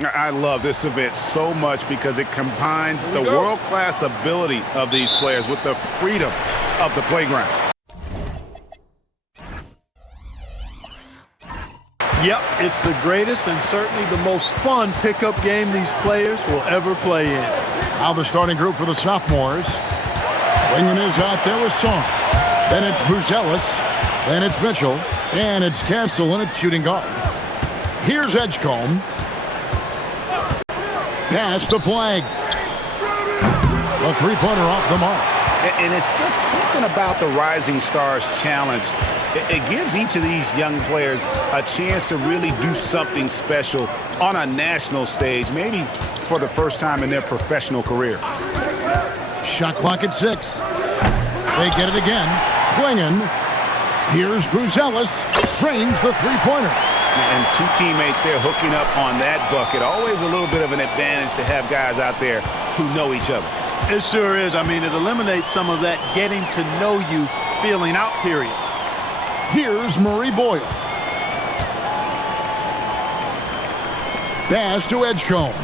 I love this event so much because it combines the world-class ability of these players with the freedom of the playground. Yep, it's the greatest and certainly the most fun pickup game these players will ever play in. Now the starting group for the sophomores. Winging is out there with Song. Then it's Buzelis. Then it's Mitchell. And it's Castle in at shooting guard. Here's Edgecombe. Pass to Flag. A three-pointer off the mark. And it's just something about the Rising Stars Challenge. It gives each of these young players a chance to really do something special on a national stage, maybe for the first time in their professional career. Shot clock at 6. They get it again. Klingen. Here's Buzelis. Drains the three-pointer. And two teammates there hooking up on that bucket. Always a little bit of an advantage to have guys out there who know each other. It sure is. I mean, it eliminates some of that getting to know you feeling out period. Here's Murray Boyle. Pass to Edgecombe.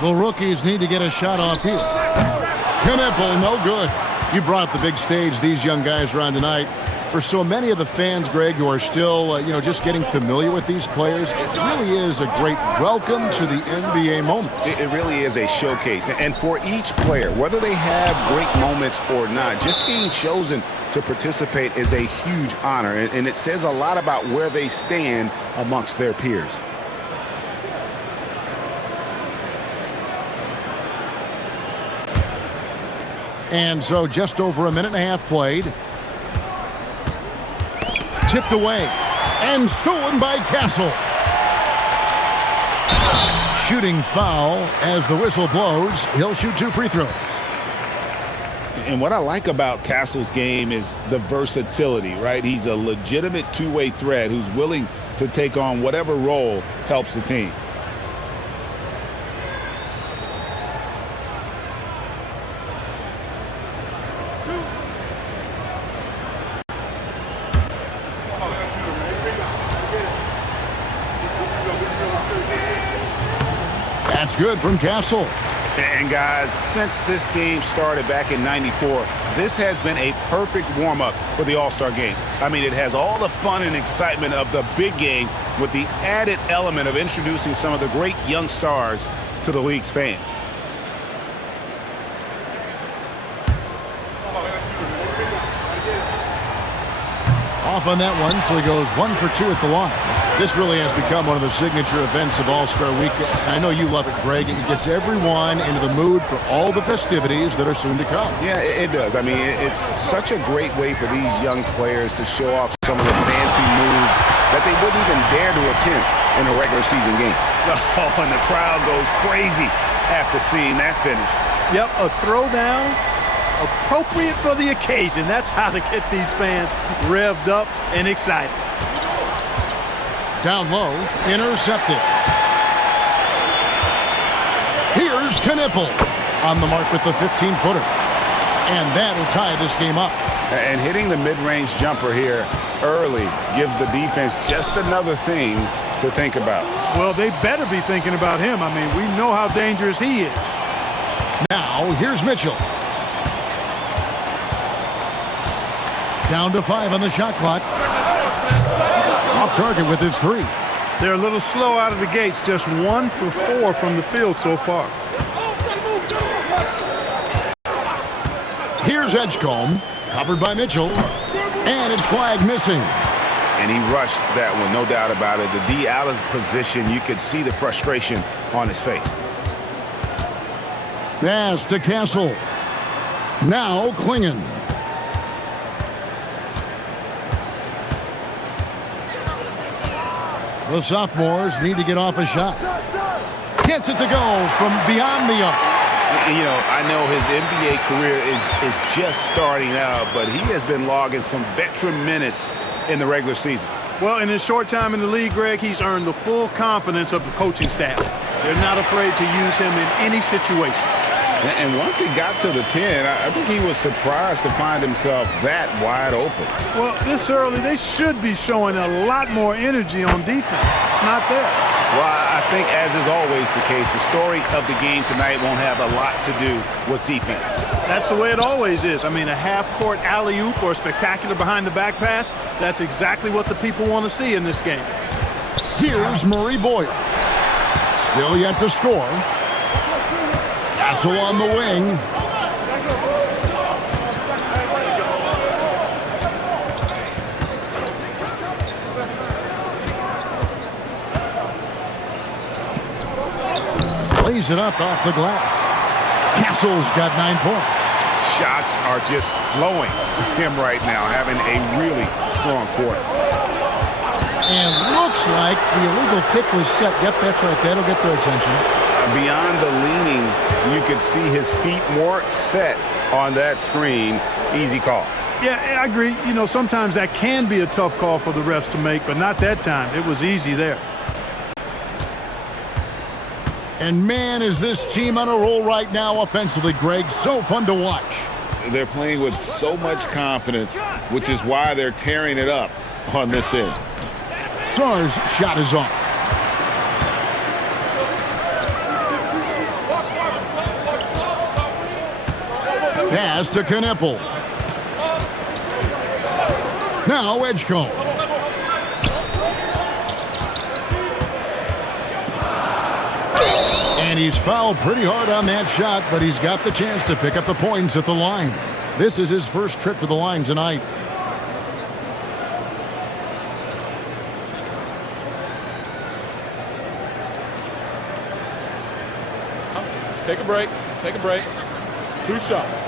The rookies need to get a shot off here. Knipple, no good. You brought up the big stage these young guys are on tonight. For so many of the fans, Greg, who are still, just getting familiar with these players, it really is a great welcome to the NBA moment. It really is a showcase. And for each player, whether they have great moments or not, just being chosen to participate is a huge honor. And it says a lot about where they stand amongst their peers. And so just over a minute and a half played. Tipped away and stolen by Castle. Shooting foul as the whistle blows. He'll shoot 2 free throws. And what I like about Castle's game is the versatility, right? He's a legitimate two-way threat who's willing to take on whatever role helps the team. That's good from Castle. And guys, since this game started back in '94, this has been a perfect warm-up for the All-Star game. I mean, it has all the fun and excitement of the big game with the added element of introducing some of the great young stars to the league's fans. Off on that one, so he goes 1 for 2 at the line. This really has become one of the signature events of All-Star Week. I know you love it, Greg. It gets everyone into the mood for all the festivities that are soon to come. Yeah, it does. I mean, it's such a great way for these young players to show off some of the fancy moves that they wouldn't even dare to attempt in a regular season game. Oh, and the crowd goes crazy after seeing that finish. Yep, a throwdown appropriate for the occasion. That's how to get these fans revved up and excited. Down low, intercepted. Here's Knipple on the mark with the 15-footer. And that'll tie this game up. And hitting the mid-range jumper here early gives the defense just another thing to think about. Well, they better be thinking about him. I mean, we know how dangerous he is. Now, here's Mitchell. Down to 5 on the shot clock. Off target with his 3. They're a little slow out of the gates. Just 1 for 4 from the field so far. Here's Edgecombe, covered by Mitchell, and it's Flag missing. And he rushed that one, no doubt about it. The D out of position, you could see the frustration on his face. Pass to Castle. Now Klingen. The sophomores need to get off a shot. Gets it to go from beyond the arc. You know, I know his NBA career is just starting out, but he has been logging some veteran minutes in the regular season. Well, in his short time in the league, Greg, he's earned the full confidence of the coaching staff. They're not afraid to use him in any situation. And once he got to the 10, I think he was surprised to find himself that wide open. Well, this early, they should be showing a lot more energy on defense. It's not there. Well, I think, as is always the case, the story of the game tonight won't have a lot to do with defense. That's the way it always is. I mean, a half-court alley-oop or a spectacular behind-the-back pass, that's exactly what the people want to see in this game. Here's Murray Boyle. Still yet to score. Castle on the wing. Plays it up off the glass. Castle's got 9 points. Shots are just flowing for him right now, having a really strong quarter. And looks like the illegal pick was set. Yep, that's right. That'll get their attention. Beyond the leaning, you could see his feet more set on that screen. Easy call. Yeah, I agree. You know, sometimes that can be a tough call for the refs to make, but not that time. It was easy there. And man, is this team on a roll right now offensively, Greg. So fun to watch. They're playing with so much confidence, which is why they're tearing it up on this end. Sarr's shot is off. Pass to Kneppel. Now Edgecombe. And he's fouled pretty hard on that shot, but he's got the chance to pick up the points at the line. This is his first trip to the line tonight. Take a break. Take a break. 2 shots.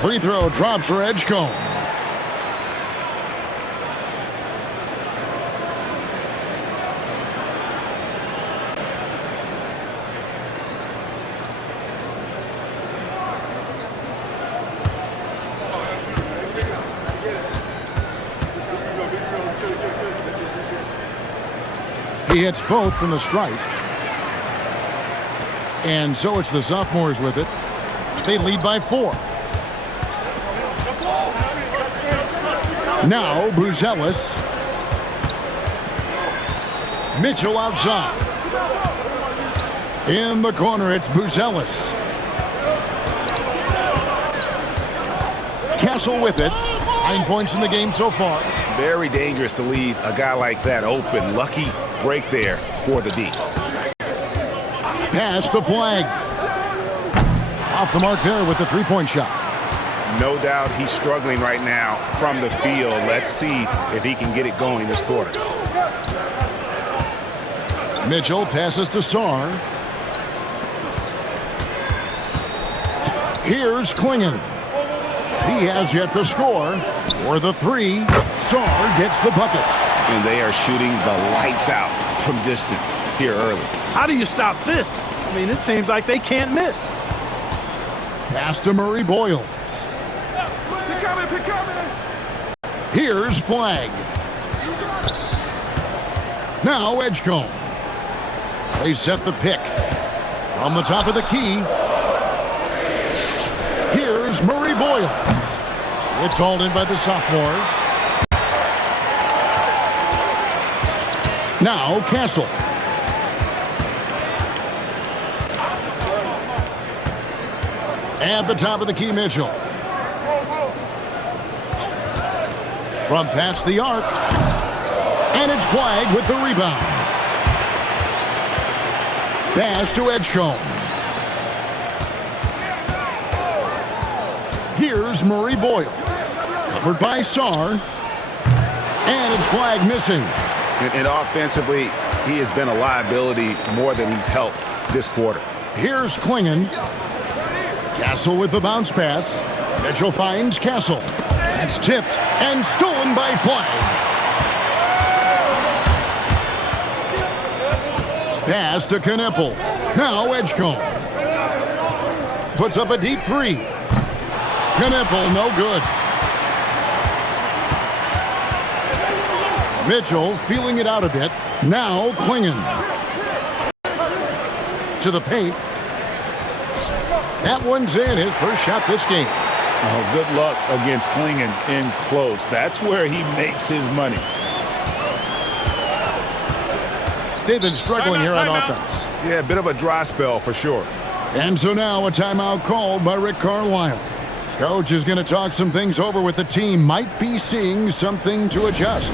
Free throw drops for Edgecombe. He hits both from the stripe. And so it's the sophomores with it. They lead by 4. Now Buzelis. Mitchell outside. In the corner, it's Buzelis. Castle with it. 9 points in the game so far. Very dangerous to leave a guy like that open. Lucky break there for the D. Pass to Flag. Off the mark there with the three-point shot. No doubt he's struggling right now from the field. Let's see if he can get it going this quarter. Mitchell passes to Sarr. Here's Klingon. He has yet to score. For the 3, Sarr gets the bucket. And they are shooting the lights out from distance here early. How do you stop this? I mean, it seems like they can't miss. Pass to Murray Boyle. Here's Flag. Now Edgecombe. They set the pick. From the top of the key. Here's Murray Boyle. It's hauled in by the sophomores. Now Castle. At the top of the key, Mitchell. From past the arc. And it's Flag with the rebound. Pass to Edgecombe. Here's Murray Boyle. Covered by Sarr. And it's Flag missing. And offensively, he has been a liability more than he's helped this quarter. Here's Klingon. Castle with the bounce pass. Mitchell finds Castle. That's tipped and stolen by Flag. Pass to Kneppel. Now Edgecombe. Puts up a deep 3. Kneppel, no good. Mitchell feeling it out a bit. Now Klingon. To the paint. That one's in. His first shot this game. Oh, good luck against Klingon in close. That's where he makes his money. They've been struggling here on offense. Yeah, a bit of a dry spell for sure. And so now a timeout called by Rick Carlisle. Coach is going to talk some things over with the team. Might be seeing something to adjust.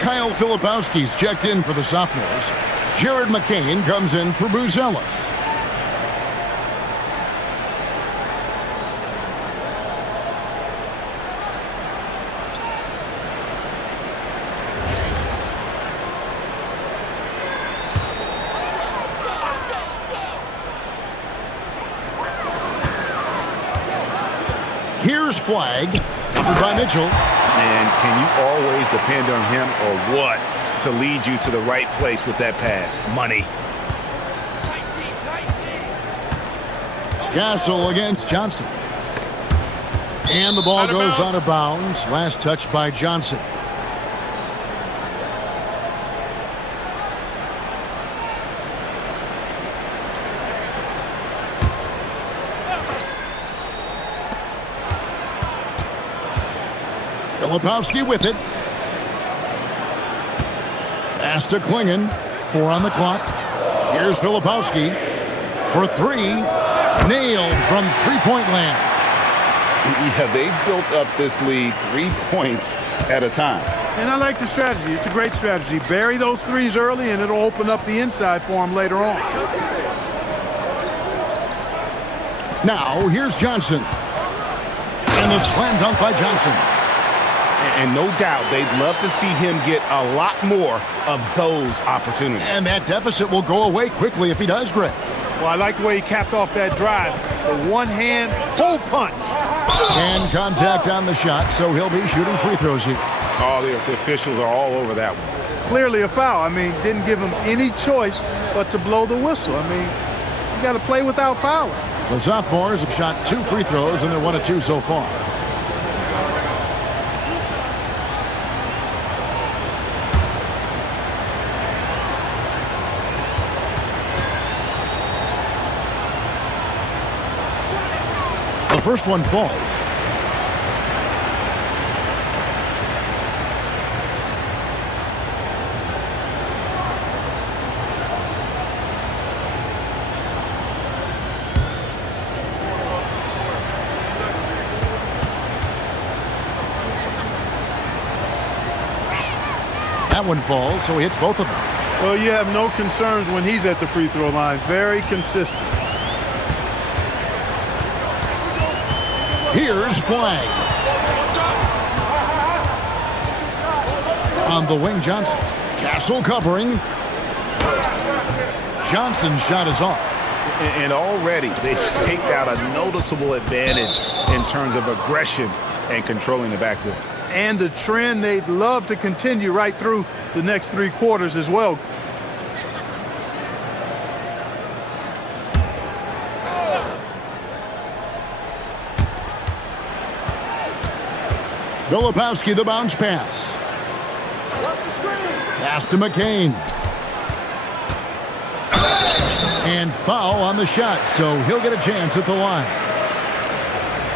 Kyle Filipowski's checked in for the sophomores. Jared McCain comes in for Buzelis. Here's Flag, covered by Mitchell. And can you always depend on him or what to lead you to the right place with that pass? Money. Castle against Johnson. And the ball goes out of bounds. Last touch by Johnson. Filipowski with it. Pass to Klingon. 4 on the clock. Here's Filipowski for 3. Nailed from three-point land. Yeah, they built up this lead 3 points at a time. And I like the strategy. It's a great strategy. Bury those threes early, and it'll open up the inside for them later on. Now, here's Johnson. And the slam dunk by Johnson. And no doubt, they'd love to see him get a lot more of those opportunities. And that deficit will go away quickly if he does, Greg. Well, I like the way he capped off that drive. The one-hand hole punch. And contact on the shot, so he'll be shooting free throws here. Oh, the officials are all over that one. Clearly a foul. I mean, didn't give him any choice but to blow the whistle. I mean, you got to play without fouling. The sophomores have shot 2 free throws, and they're 1 of 2 so far. The first one falls. That one falls, so he hits both of them. Well, you have no concerns when he's at the free throw line. Very consistent. Here's Flag. On the wing, Johnson. Castle covering. Johnson's shot is off. And already they've staked out a noticeable advantage in terms of aggression and controlling the backcourt. And the trend they'd love to continue right through the next 3 quarters as well. Filipowski, the bounce pass. Pass to McCain. And foul on the shot, so he'll get a chance at the line.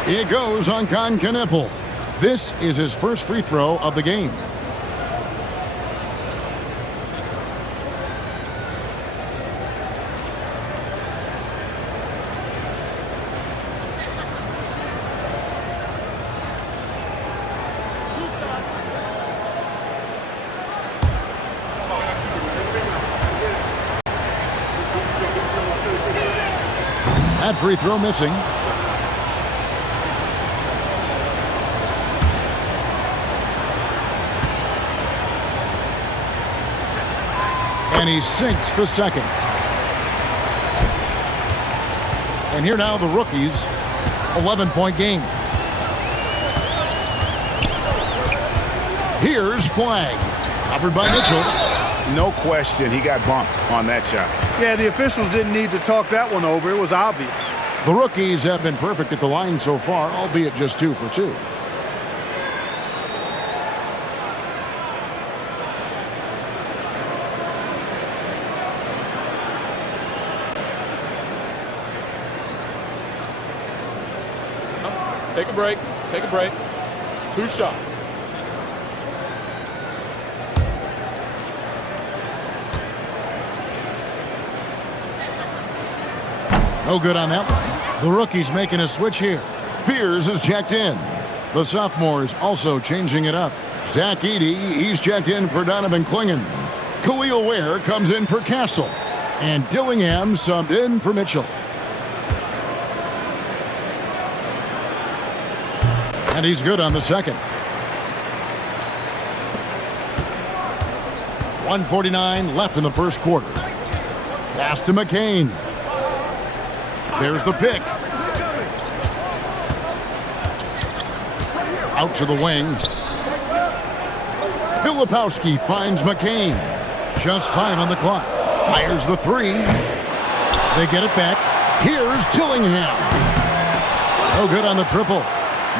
It goes on Knipple. This is his first free throw of the game. That free throw missing. And he sinks the second. And here now the rookies, 11-point game. Here's Flag, covered by Mitchell. No question, he got bumped on that shot. Yeah, the officials didn't need to talk that one over. It was obvious. The rookies have been perfect at the line so far, albeit just 2 for 2. Take a break. Take a break. 2 shots. No good on that one. The rookie's making a switch here. Fears is checked in. The sophomores also changing it up. Zach Edey, he's checked in for Donovan Clingan. Khalil Ware comes in for Castle. And Dillingham subbed in for Mitchell. And he's good on the second. 1:49 left in the first quarter. Pass to McCain. There's the pick. Out to the wing. Filipowski finds McCain. Just 5 on the clock. Fires the 3. They get it back. Here's Dillingham. No good on the triple.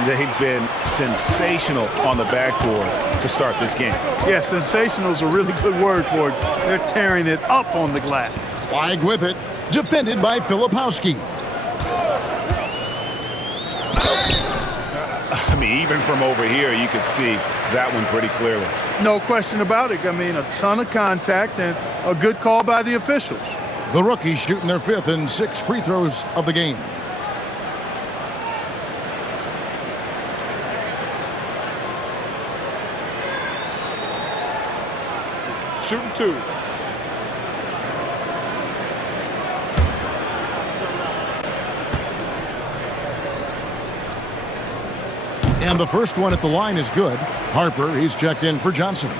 They've been sensational on the backboard to start this game. Yeah, sensational is a really good word for it. They're tearing it up on the glass. Flag with it. Defended by Filipowski. I mean, even from over here, you could see that one pretty clearly. No question about it. I mean, a ton of contact and a good call by the officials. The rookies shooting their 5th and 6th free throws of the game. Shooting 2. And the first one at the line is good. Harper, he's checked in for Johnson.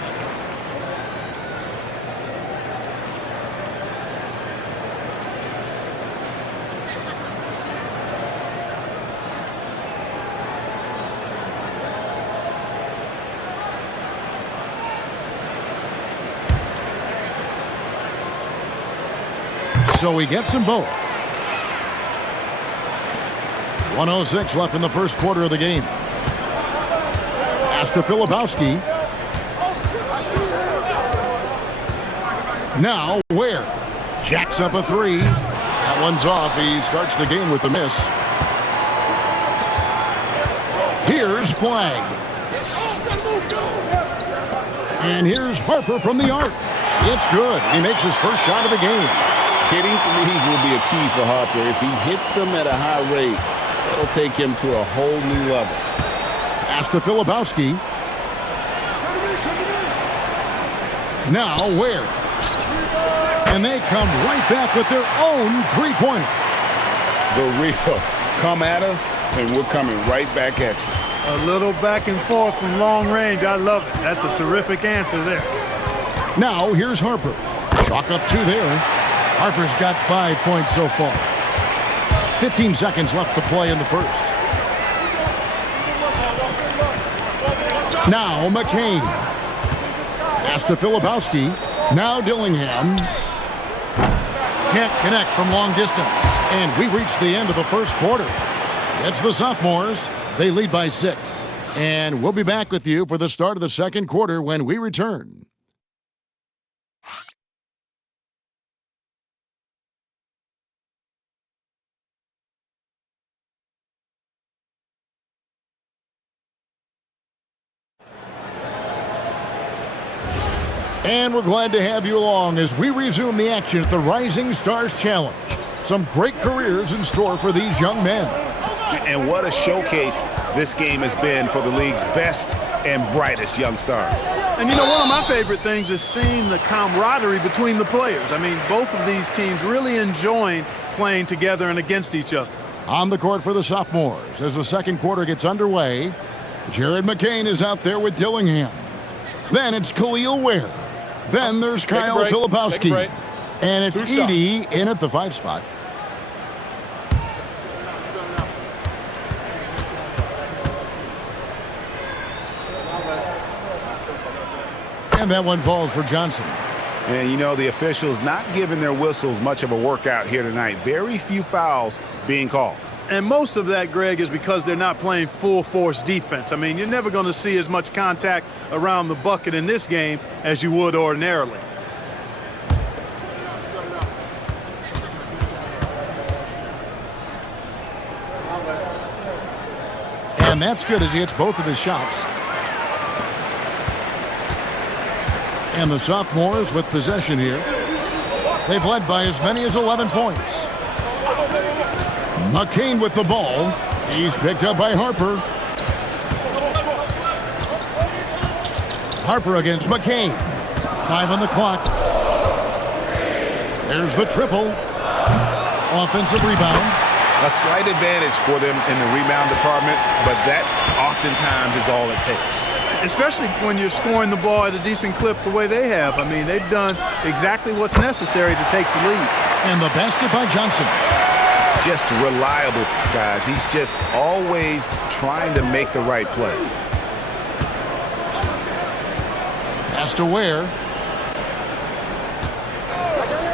So he gets them both. 1:06 left in the first quarter of the game. Pass to Filipowski. Now Ware jacks up a 3. That one's off. He starts the game with a miss. Here's Flag. And here's Harper from the arc. It's good. He makes his first shot of the game. Hitting threes will be a key for Harper. If he hits them at a high rate, it'll take him to a whole new level. Pass to Filipowski. Now Ware. And they come right back with their own three-pointer. The real come at us, and we're coming right back at you. A little back and forth from long range. I love it. That's a terrific answer there. Now here's Harper. Chalk up 2 there. Harper's got 5 points so far. 15 seconds left to play in the first. Now McCain. Pass to Filipowski. Now Dillingham. Can't connect from long distance. And we reached the end of the first quarter. It's the sophomores. They lead by 6. And we'll be back with you for the start of the second quarter when we return. And we're glad to have you along as we resume the action at the Rising Stars Challenge. Some great careers in store for these young men. And what a showcase this game has been for the league's best and brightest young stars. And you know, one of my favorite things is seeing the camaraderie between the players. I mean, both of these teams really enjoying playing together and against each other. On the court for the sophomores as the second quarter gets underway, Jared McCain is out there with Dillingham. Then it's Khalil Ware. Then there's Kyle Filipowski. And it's Edey in at the 5 spot. And that one falls for Johnson. And, you know, the officials not giving their whistles much of a workout here tonight. Very few fouls being called. And most of that, Greg, is because they're not playing full-force defense. I mean, you're never going to see as much contact around the bucket in this game as you would ordinarily. And that's good as he hits both of his shots. And the sophomores with possession here. They've led by as many as 11 points. McCain with the ball. He's picked up by Harper. Harper against McCain. 5 on the clock. There's the triple. Offensive rebound. A slight advantage for them in the rebound department, but that oftentimes is all it takes. Especially when you're scoring the ball at a decent clip the way they have. I mean, they've done exactly what's necessary to take the lead. And the basket by Johnson. Just reliable, guys. He's just always trying to make the right play. Pass to Ware.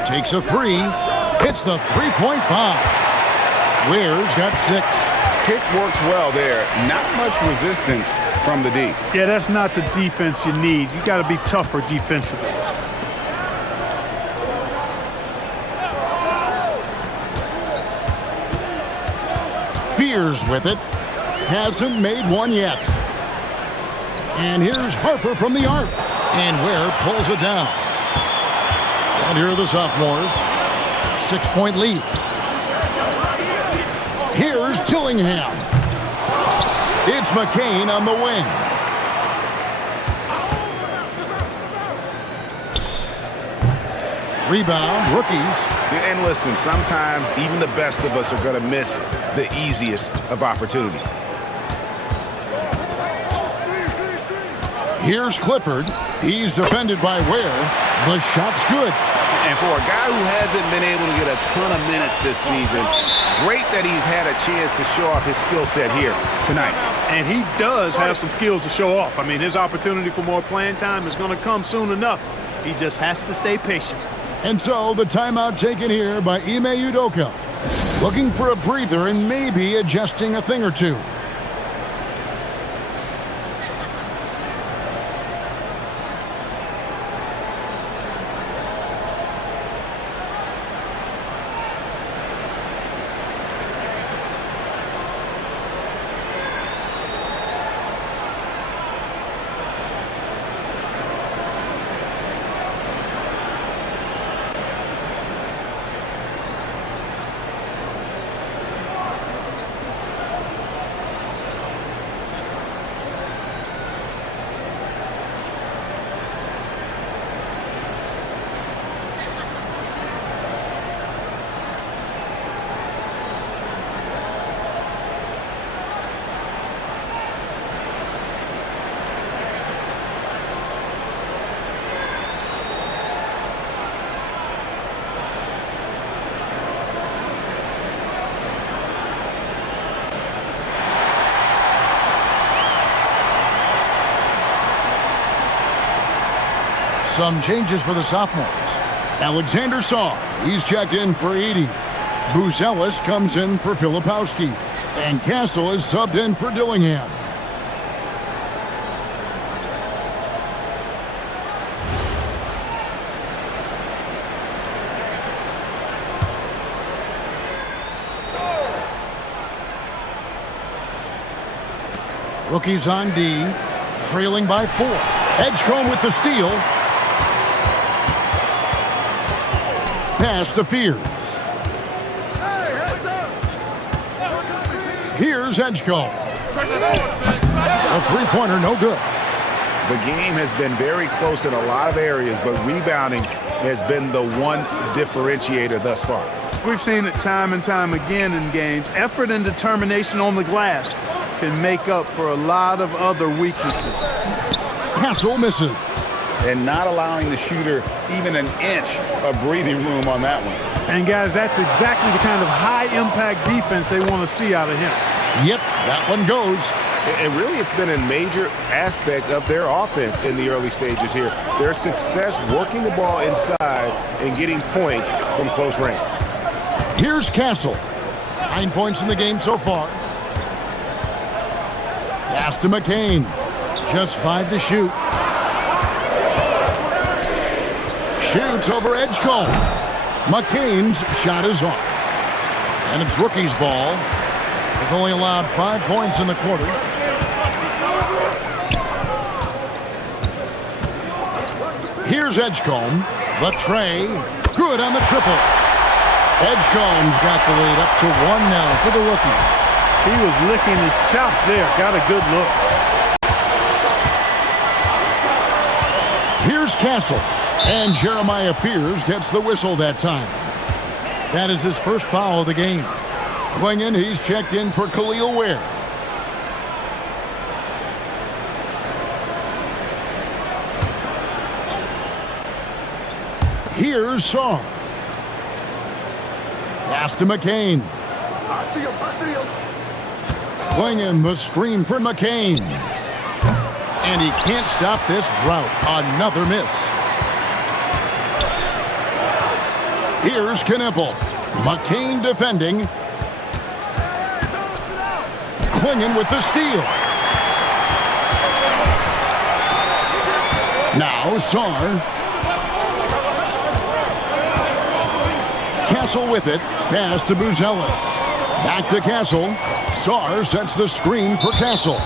Takes a 3. Hits the three-point bomb. Ware's got 6. Pick works well there. Not much resistance from the D. Yeah, that's not the defense you need. You got to be tougher defensively. Fears with it. Hasn't made one yet. And here's Harper from the arc. And Ware pulls it down. And here are the sophomores. 6-point lead. Here's Dillingham. It's McCain on the wing. Rebound, rookies. And listen, sometimes even the best of us are going to miss the easiest of opportunities. Here's Clifford. He's defended by Ware. The shot's good. And for a guy who hasn't been able to get a ton of minutes this season, great that he's had a chance to show off his skill set here tonight. And he does have some skills to show off. I mean, his opportunity for more playing time is going to come soon enough. He just has to stay patient. And so the timeout taken here by Ime Udoka. Looking for a breather and maybe adjusting a thing or two. Some changes for the sophomores. Alexander Saw, he's checked in for Edey. Bruce Ellis comes in for Filipowski. And Castle is subbed in for Dillingham. Rookies on D, trailing by 4. Edgecombe with the steal. pass to Fears. Here's Edgecombe. A three-pointer, no good. The game has been very close in a lot of areas, but rebounding has been the one differentiator thus far. We've seen it time and time again in games. Effort and determination on the glass can make up for a lot of other weaknesses. Castle misses. And not allowing the shooter even an inch of breathing room on that one. And guys, that's exactly the kind of high-impact defense they want to see out of him. Yep, that one goes. And really, it's been a major aspect of their offense in the early stages here. Their success working the ball inside and getting points from close range. Here's Castle. 9 points in the game so far. Pass to McCain. Just 5 to shoot. Shoots over Edgecombe. McCain's shot is off. And it's rookie's ball. They've only allowed 5 points in the quarter. Here's Edgecombe. The tray. Good on the triple. Edgecombe's got the lead up to 1 now for the rookie. He was licking his chops there. Got a good look. Here's Castle. And Jeremiah Fears gets the whistle that time. That is his first foul of the game. Clingan, he's checked in for Khalil Ware. Here's Saar. Pass to McCain. I see him. Clingan, the screen for McCain. And he can't stop this drought. Another miss. Here's Knippel. McCain defending. Clingan with the steal. Now Saar. Castle with it. Pass to Buzelis. Back to Castle. Saar sets the screen for Castle.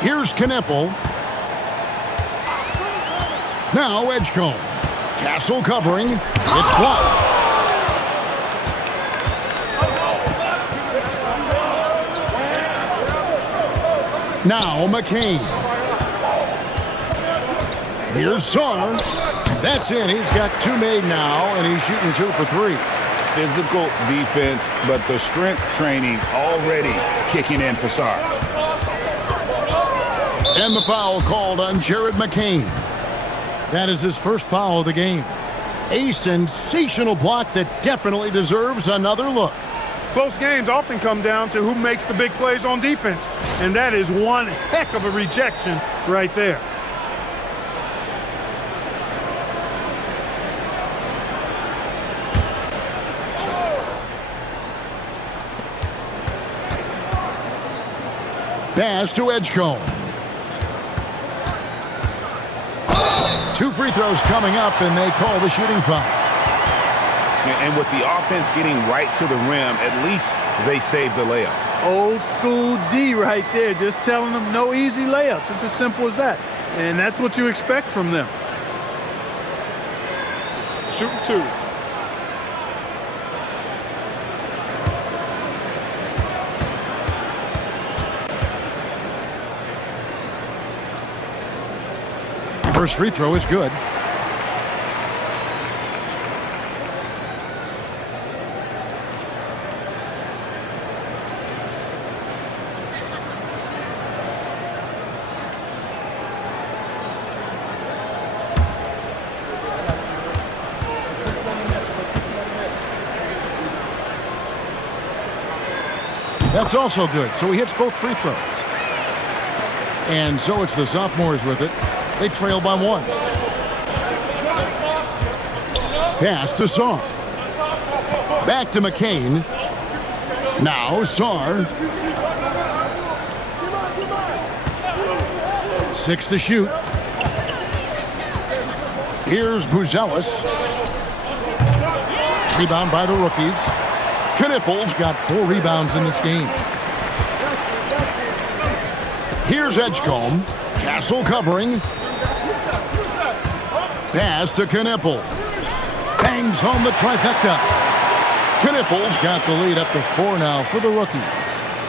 Here's Knippel. Now Edgecombe. Castle covering. It's blocked. Now McCain. Here's Saar. That's it. He's got 2 made now, and he's shooting 2 for 3. Physical defense, but the strength training already kicking in for Saar. And the foul called on Jared McCain. That is his first foul of the game. A sensational block that definitely deserves another look. Close games often come down to who makes the big plays on defense. And that is one heck of a rejection right there. Pass to Edgecombe. 2 free throws coming up, and they call the shooting foul. And with the offense getting right to the rim, at least they saved the layup. Old school D right there, just telling them no easy layups. It's as simple as that. And that's what you expect from them. Shooting 2. First free throw is good. That's also good. So he hits both free throws. And so it's the sophomores with it. They trail by 1. Pass to Saar. Back to McCain. Now Saar. 6 to shoot. Here's Buzelis. Rebound by the rookies. Knippel's got 4 rebounds in this game. Here's Edgecombe. Castle covering. Pass to Knippel. Bangs home the trifecta. Knippel's got the lead up to 4 now for the rookies.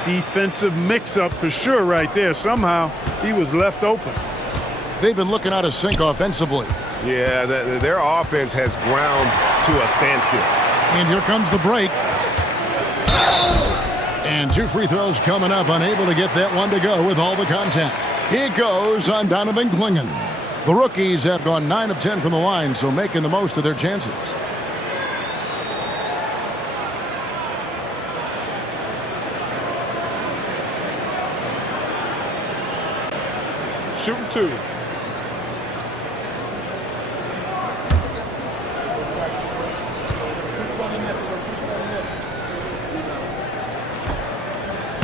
Defensive mix-up for sure right there. Somehow he was left open. They've been looking out of sync offensively. Yeah, their offense has ground to a standstill. And here comes the break. And 2 free throws coming up, unable to get that one to go with all the contact. It goes on Donovan Clingan. The rookies have gone 9 of 10 from the line, so making the most of their chances. Shooting 2.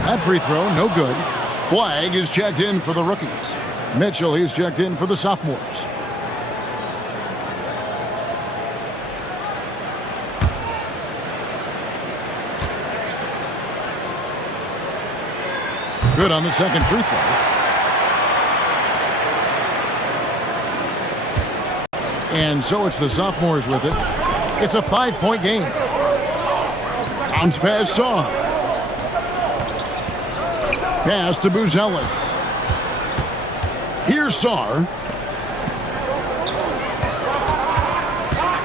That free throw, no good. Flag is checked in for the rookies. Mitchell, he's checked in for the sophomores. Good on the second free throw. And so it's the sophomores with it. It's a 5-point game. Bounce pass Saw. Pass to Buzelis. Here's Sarr.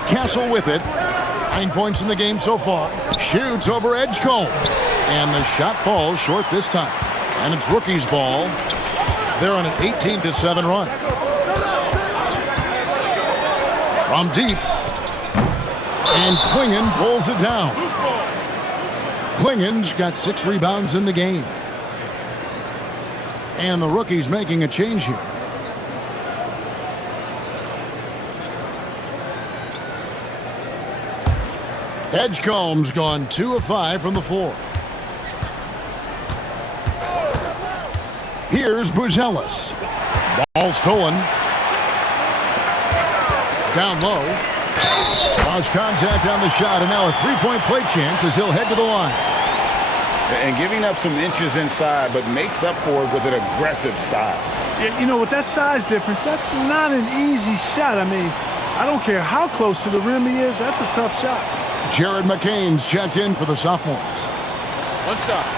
Castle with it. 9 points in the game so far. Shoots over Edgecombe. And the shot falls short this time. And it's rookies' ball. They're on an 18-7 run. From deep. And Clingan pulls it down. Clingan's got 6 rebounds in the game. And the rookie's making a change here. Edgecombe's gone 2 of 5 from the floor. Here's Buzelis. Ball stolen. Down low. Lost contact on the shot, and now a 3-point play chance as he'll head to the line. And giving up some inches inside, but makes up for it with an aggressive style. Yeah, you know, with that size difference, that's not an easy shot. I mean, I don't care how close to the rim he is, that's a tough shot. Jared McCain's checked in for the sophomores. 1 shot.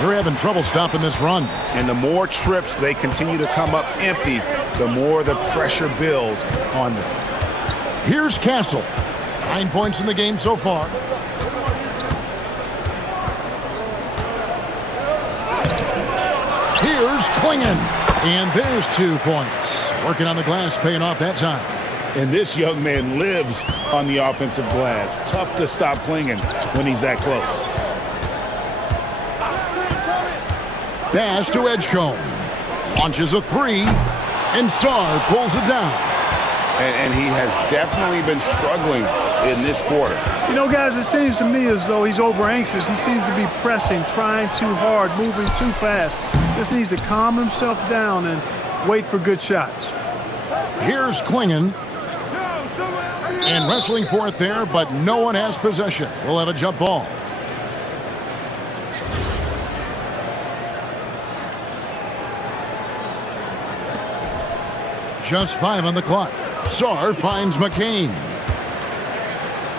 They're having trouble stopping this run. And the more trips they continue to come up empty, the more the pressure builds on them. Here's Castle. 9 points in the game so far. Here's Clingan. And there's 2 points. Working on the glass, paying off that time. And this young man lives on the offensive glass. Tough to stop Clingan when he's that close. Pass to Edgecombe. Launches a 3. And Sarr pulls it down. And he has definitely been struggling in this quarter. You know, guys, it seems to me as though he's over anxious. He seems to be pressing, trying too hard, moving too fast. Just needs to calm himself down and wait for good shots. Here's Clingan. And wrestling for it there, but no one has possession. We'll have a jump ball. Just 5 on the clock. Sarr finds McCain.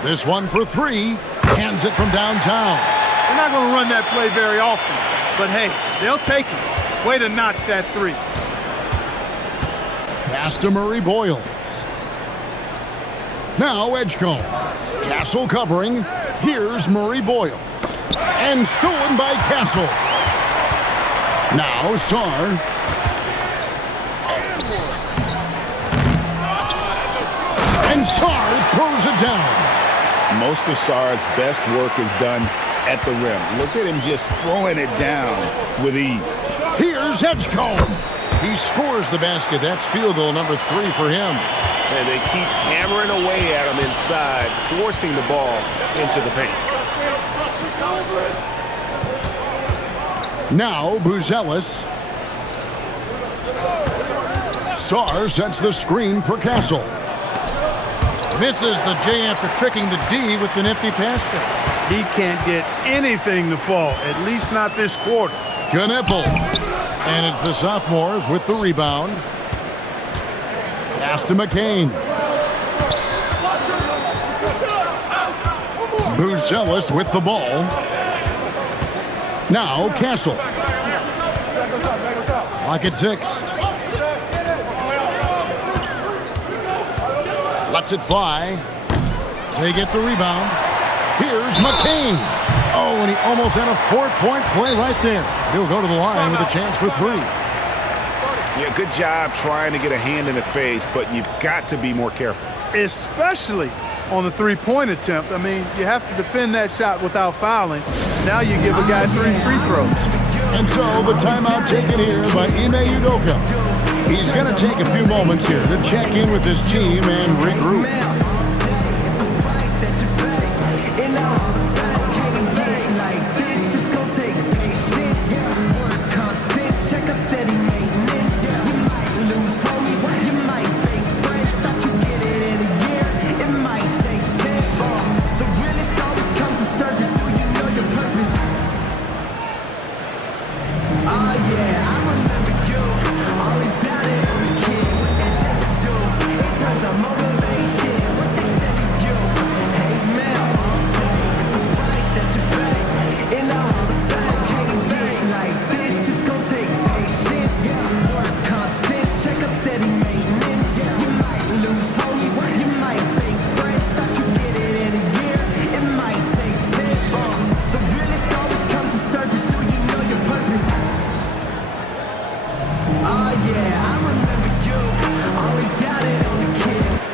This one for 3. Hands it from downtown. They're not going to run that play very often, but hey, they'll take it. Way to notch that 3. Pass to Murray Boyles. Now Edgecombe. Castle covering. Here's Murray Boyles. And stolen by Castle. Now Sarr. And Sarr throws it down. Most of Sarr's best work is done at the rim. Look at him just throwing it down with ease. Here's Edgecombe. He scores the basket. That's field goal number 3 for him. And they keep hammering away at him inside, forcing the ball into the paint. Now Buzelis. Sarr sets the screen for Castle. Misses the J after tricking the D with the nifty pass fake. He can't get anything to fall, at least not this quarter. Knipple. And it's the sophomores with the rebound. Pass to McCain. Buzelis with the ball. Now Castle. Lock at 6. Lets it fly. They get the rebound. Here's McCain. Oh, and he almost had a 4-point play right there. He'll go to the line with a chance for 3. Yeah, good job trying to get a hand in the face, but you've got to be more careful. Especially on the three-point attempt. I mean, you have to defend that shot without fouling. Now you give a guy 3 free throws. And so the timeout taken here by Ime Udoka. He's going to take a few moments here to check in with his team and regroup.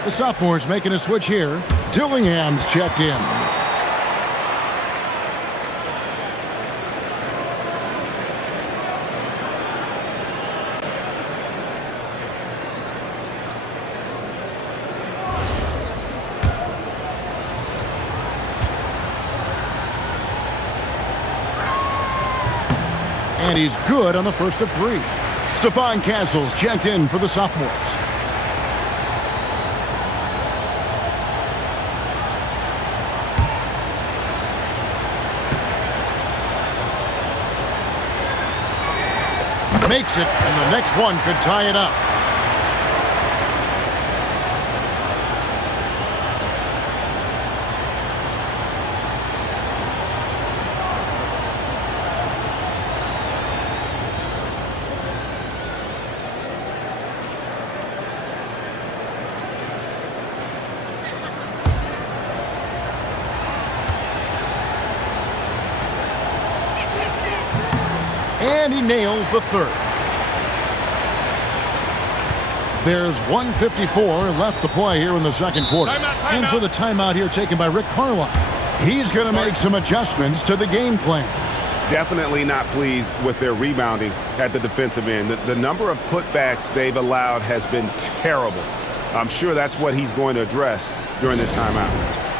The sophomores making a switch here. Dillingham's checked in. And he's good on the first of 3. Stephon Castle's checked in for the sophomores. Makes it, and the next one could tie it up. And he nails the third. There's 1:54 left to play here in the second quarter. And so the timeout here taken by Rick Carlisle. He's going to make some adjustments to the game plan. Definitely not pleased with their rebounding at the defensive end. The number of putbacks they've allowed has been terrible. I'm sure that's what he's going to address during this timeout.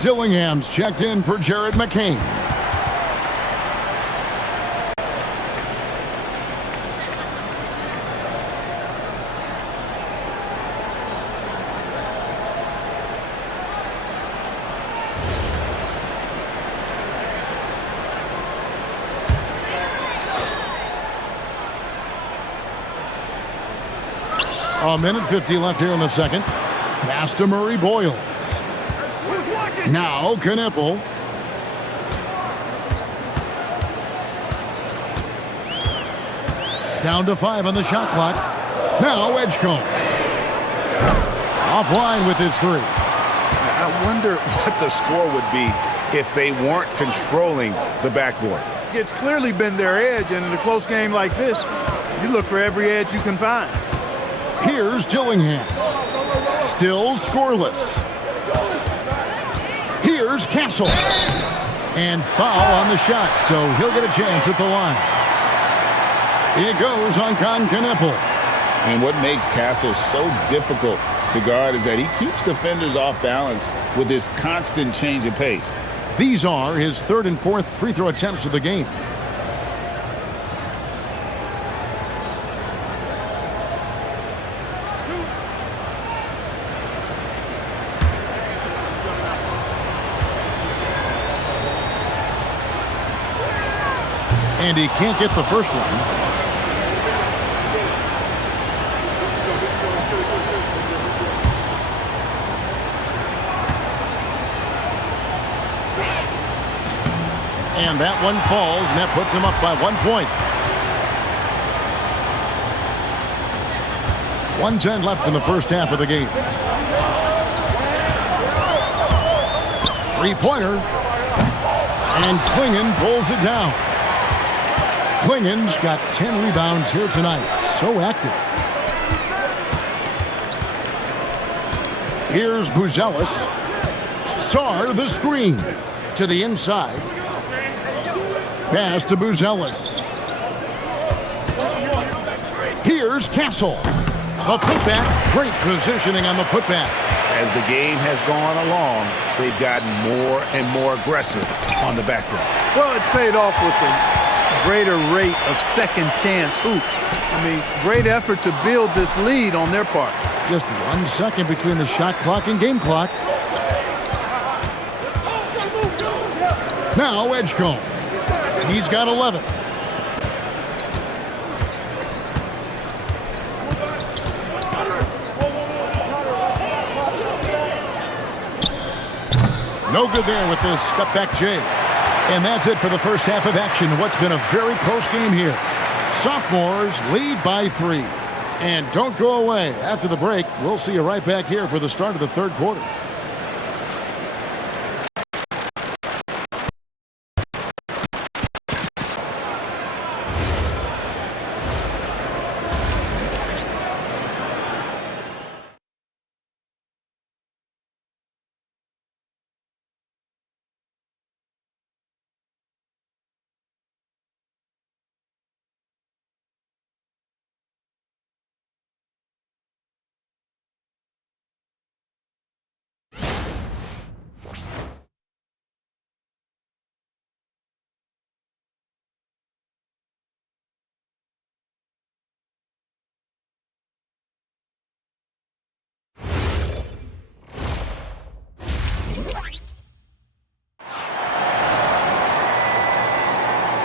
Dillingham's checked in for Jared McCain. A minute 50 left here in the second. Pass to Murray Boyle. Now Knipple. Down to 5 on the shot clock. Now Edgecombe. Offline with his 3. I wonder what the score would be if they weren't controlling the backboard. It's clearly been their edge, and in a close game like this, you look for every edge you can find. Here's Dillingham. Still scoreless. Here's Castle. And foul on the shot, so he'll get a chance at the line. It goes on Knipple. And what makes Castle so difficult to guard is that he keeps defenders off balance with this constant change of pace. These are his 3rd and 4th free throw attempts of the game. And he can't get the first one. And that one falls, and that puts him up by 1 point. 1:10 left in the first half of the game. 3-pointer. And Klingon pulls it down. Klingon's got 10 rebounds here tonight. So active. Here's Buzelis. Sarr the screen. To the inside. Pass to Buzelis. Here's Castle. The putback. Great positioning on the putback. As the game has gone along, they've gotten more and more aggressive on the backboard. Well, it's paid off with a greater rate of second chance hoops. I mean, great effort to build this lead on their part. Just 1 second between the shot clock and game clock. Now Edgecombe. He's got 11. No good there with this step back J. And that's it for the first half of action. What's been a very close game here. Sophomores lead by 3. And don't go away. After the break, we'll see you right back here for the start of the third quarter.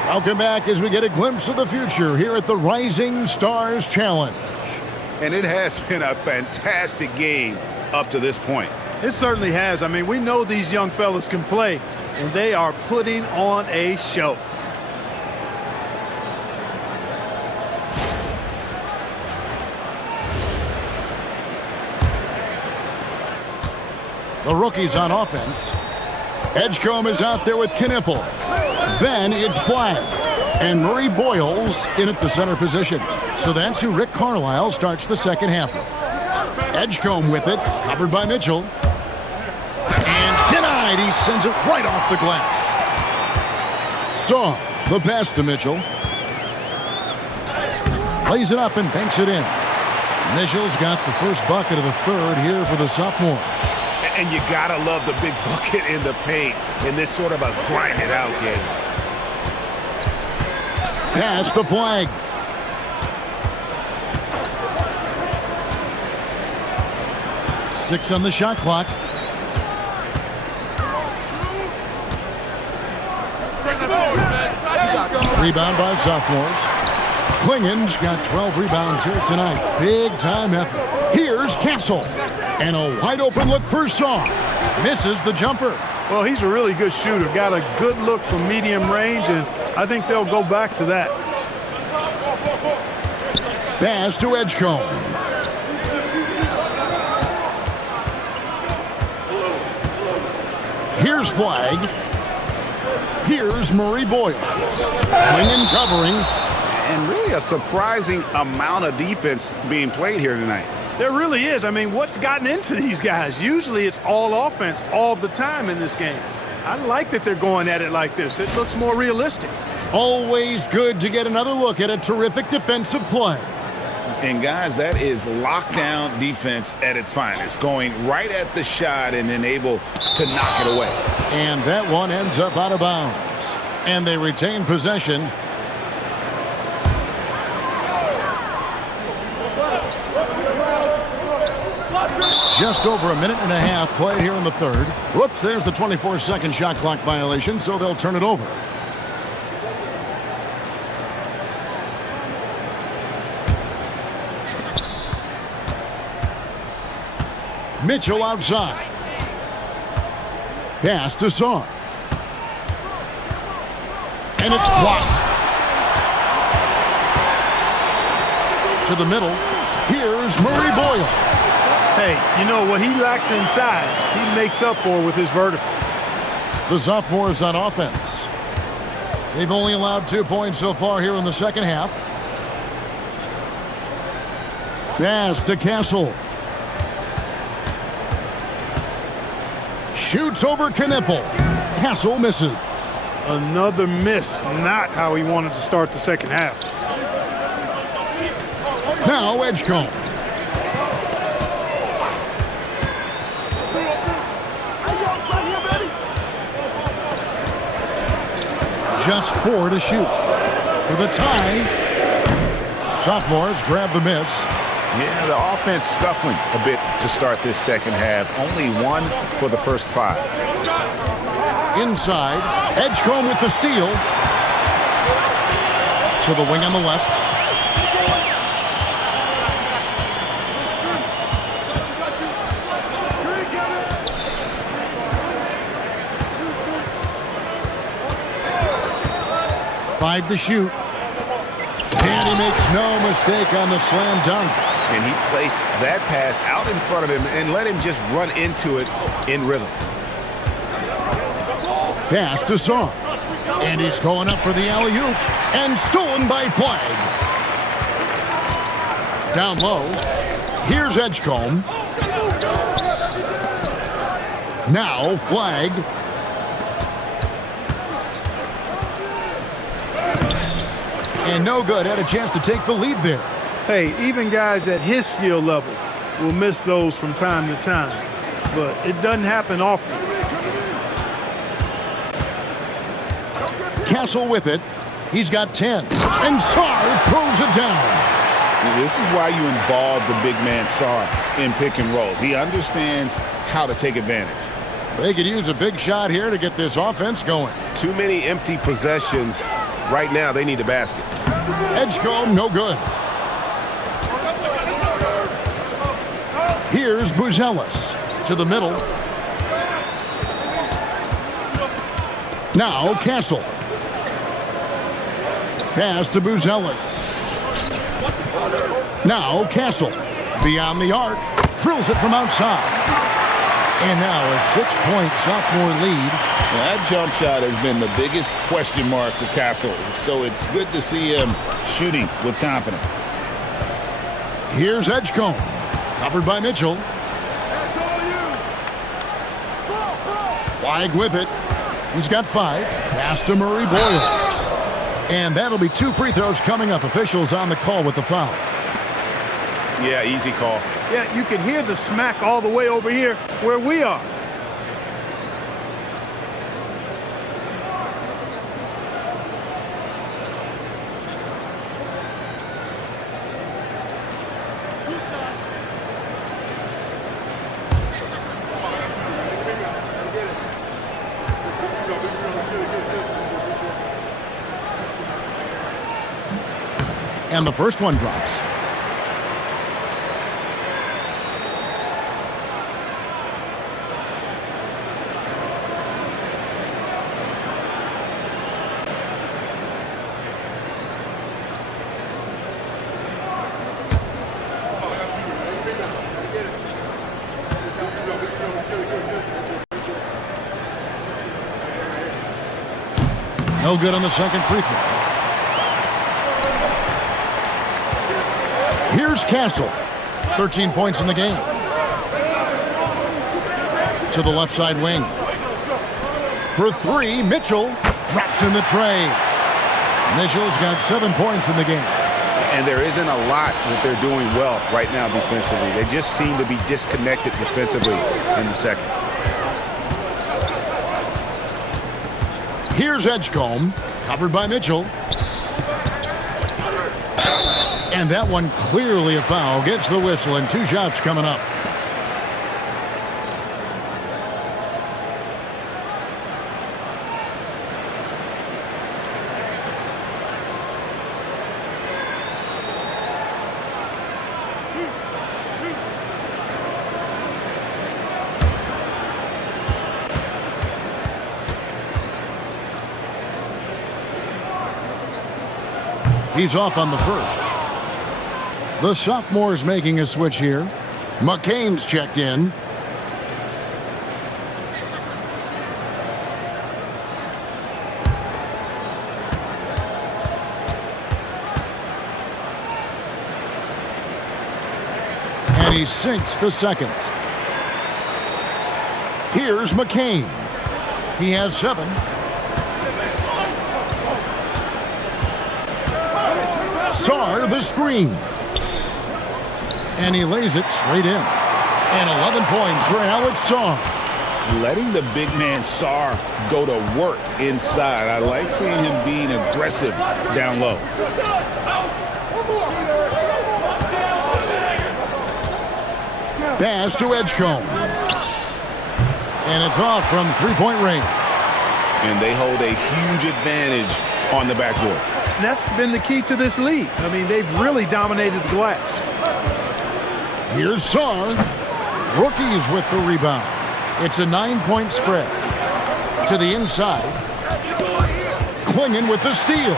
Welcome back as we get a glimpse of the future here at the Rising Stars Challenge. And it has been a fantastic game up to this point. It certainly has. I mean, we know these young fellas can play, and they are putting on a show. The rookies on offense. Edgecombe is out there with Knipple. Then it's Flagg. And Murray Boyle's in at the center position. So that's who Rick Carlisle starts the second half with. Edgecombe with it, covered by Mitchell. And denied. He sends it right off the glass. Saw the pass to Mitchell. Plays it up and banks it in. Mitchell's got the first bucket of the third here for the sophomores. And you gotta love the big bucket in the paint in this sort of a grind-it-out game. Pass to Flagg. Six on the shot clock. Rebound by sophomores. Klingen's got 12 rebounds here tonight. Big time effort. Here's Castle. And a wide open look for Saw. Misses the jumper. Well, he's a really good shooter. Got a good look from medium range, and I think they'll go back to that. Pass to Edgecombe. Here's Flag. Here's Murray Boyle. Klingen covering. And really a surprising amount of defense being played here tonight. There really is. I mean, what's gotten into these guys? Usually it's all offense all the time in this game. I like that they're going at it like this. It looks more realistic. Always good to get another look at a terrific defensive play. And guys, that is lockdown defense at its finest. Going right at the shot and then able to knock it away. And that one ends up out of bounds. And they retain possession. Just over a minute and a half played here in the third. Whoops, there's the 24-second shot clock violation, so they'll turn it over. Mitchell outside. Pass to Saw. And it's blocked. To the middle. Here's Murray Boyle. Hey, you know what he lacks inside, he makes up for with his vertical. The sophomores on offense. They've only allowed 2 points so far here in the second half. Pass to Castle. Shoots over Knippel. Castle misses. Another miss. Not how he wanted to start the second half. Now Edgecombe. Just 4 to shoot. For the tie. Sophomores grab the miss. Yeah, the offense scuffling a bit to start this second half. Only 1 for the first 5. Inside. Edgecombe with the steal. To the wing on the left. Five to shoot. And he makes no mistake on the slam dunk. And he placed that pass out in front of him and let him just run into it in rhythm. Pass to Saw. And he's going up for the alley-oop. And stolen by Flag. Down low. Here's Edgecombe. Now Flag. And no good. Had a chance to take the lead there. Hey, even guys at his skill level will miss those from time to time. But it doesn't happen often. Castle with it. He's got 10. And Sarr throws it down. This is why you involve the big man Sarr in pick and rolls. He understands how to take advantage. They could use a big shot here to get this offense going. Too many empty possessions. Right now, they need a basket. Edgecombe, no good. Here's Buzelis to the middle. Now Castle. Pass to Buzelis. Now Castle. Beyond the arc. Drills it from outside. And now a 6-point sophomore lead. Well, that jump shot has been the biggest question mark to Castle, so it's good to see him shooting with confidence. Here's Edgecombe. Covered by Mitchell. Flag with it. He's got 5. Pass to Murray Boyle. And that'll be 2 free throws coming up. Officials on the call with the foul. Yeah, easy call. Yeah, you can hear the smack all the way over here where we are. And the first one drops. No good on the second free throw. Here's Castle. 13 points in the game. To the left side wing. For three, Mitchell drops in the tray. Mitchell's got 7 points in the game. And there isn't a lot that they're doing well right now defensively. They just seem to be disconnected defensively in the second. Here's Edgecombe, covered by Mitchell. And that one clearly a foul. Gets the whistle, and 2 shots coming up. He's off on the first. The sophomore's making a switch here. McCain's checked in. And he sinks the second. Here's McCain. He has 7. Sarr the screen. And he lays it straight in. And 11 points for Alex Sarr. Letting the big man Sarr go to work inside. I like seeing him being aggressive down low. Pass to Edgecombe. And it's off from three-point range. And they hold a huge advantage on the backboard. And that's been the key to this lead. I mean, they've really dominated the glass. Here's Sarr. Rookies with the rebound. It's a 9-point spread. To the inside. Klingen with the steal.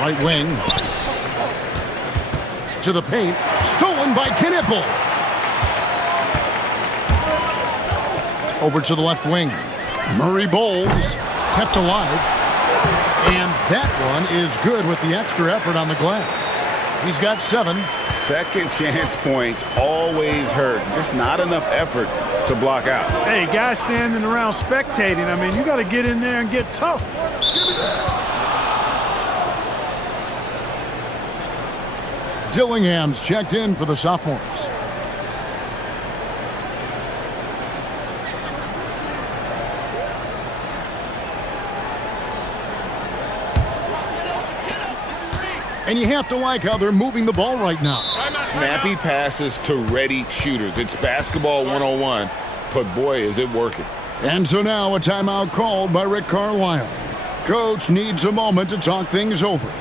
Right wing. To the paint. Stolen by Knipple. Over to the left wing. Murray Bowles. Kept alive. And that one is good with the extra effort on the glass. He's got 7. Second chance points always hurt. Just not enough effort to block out. Hey, guys standing around spectating, I mean, you got to get in there and get tough. Dillingham's checked in for the sophomores. And you have to like how they're moving the ball right now. Snappy passes to ready shooters. It's basketball 101, but boy, is it working. And so now a timeout called by Rick Carlisle. Coach needs a moment to talk things over.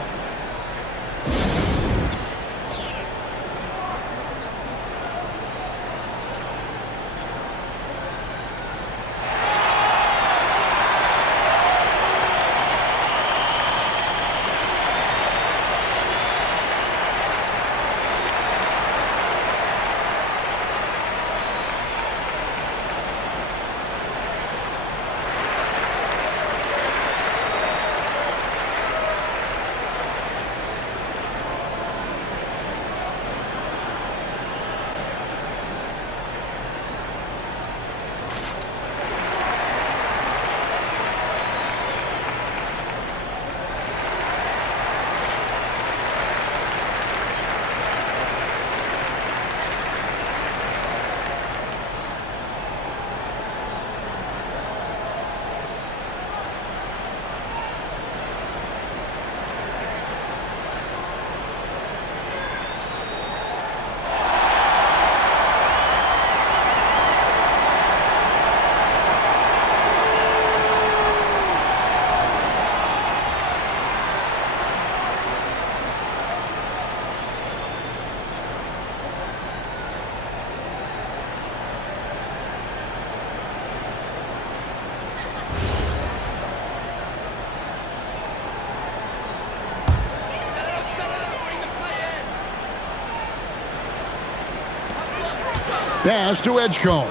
Pass to Edgecombe.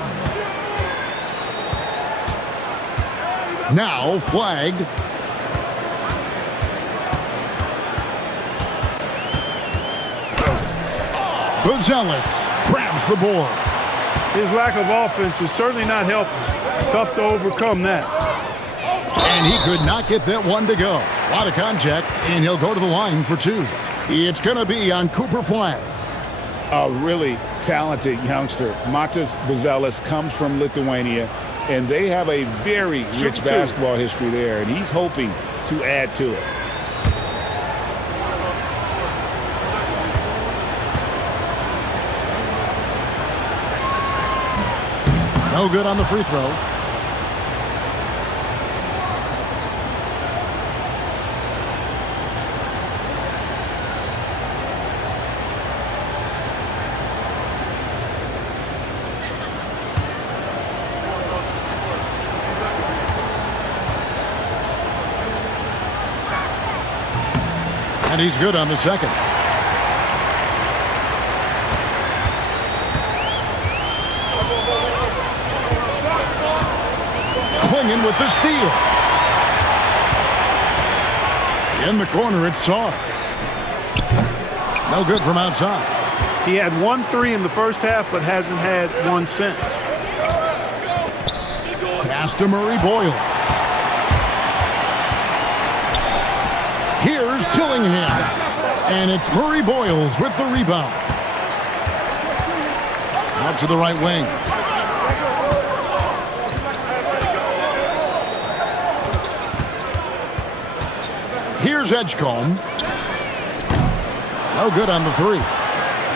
Now flagged. Buzelis grabs the board. His lack of offense is certainly not helping. Tough to overcome that. And he could not get that one to go. A lot of contact, and he'll go to the line for two. It's going to be on Cooper Flag. A really talented youngster. Matas Buzelis comes from Lithuania, and they have a very rich basketball history there, and he's hoping to add to it. No good on the free throw. And he's good on the second. Clinging with the steal. In the corner, it's Sarr. No good from outside. He had 1 3 in the first half, but hasn't had one since. Pass to Murray Boyle. Here's Dillingham. And it's Murray Boyles with the rebound. Out to the right wing. Here's Edgecombe. No good on the three.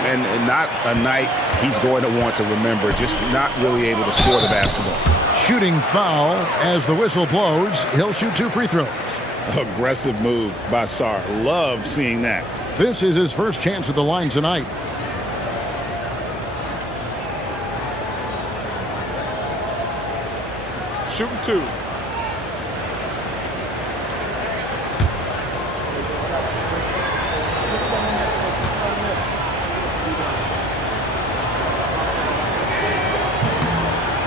And not a night he's going to want to remember, just not really able to score the basketball. Shooting foul as the whistle blows. He'll shoot 2 free throws. Aggressive move by Sarr. Love seeing that. This is his first chance at the line tonight. Shooting 2.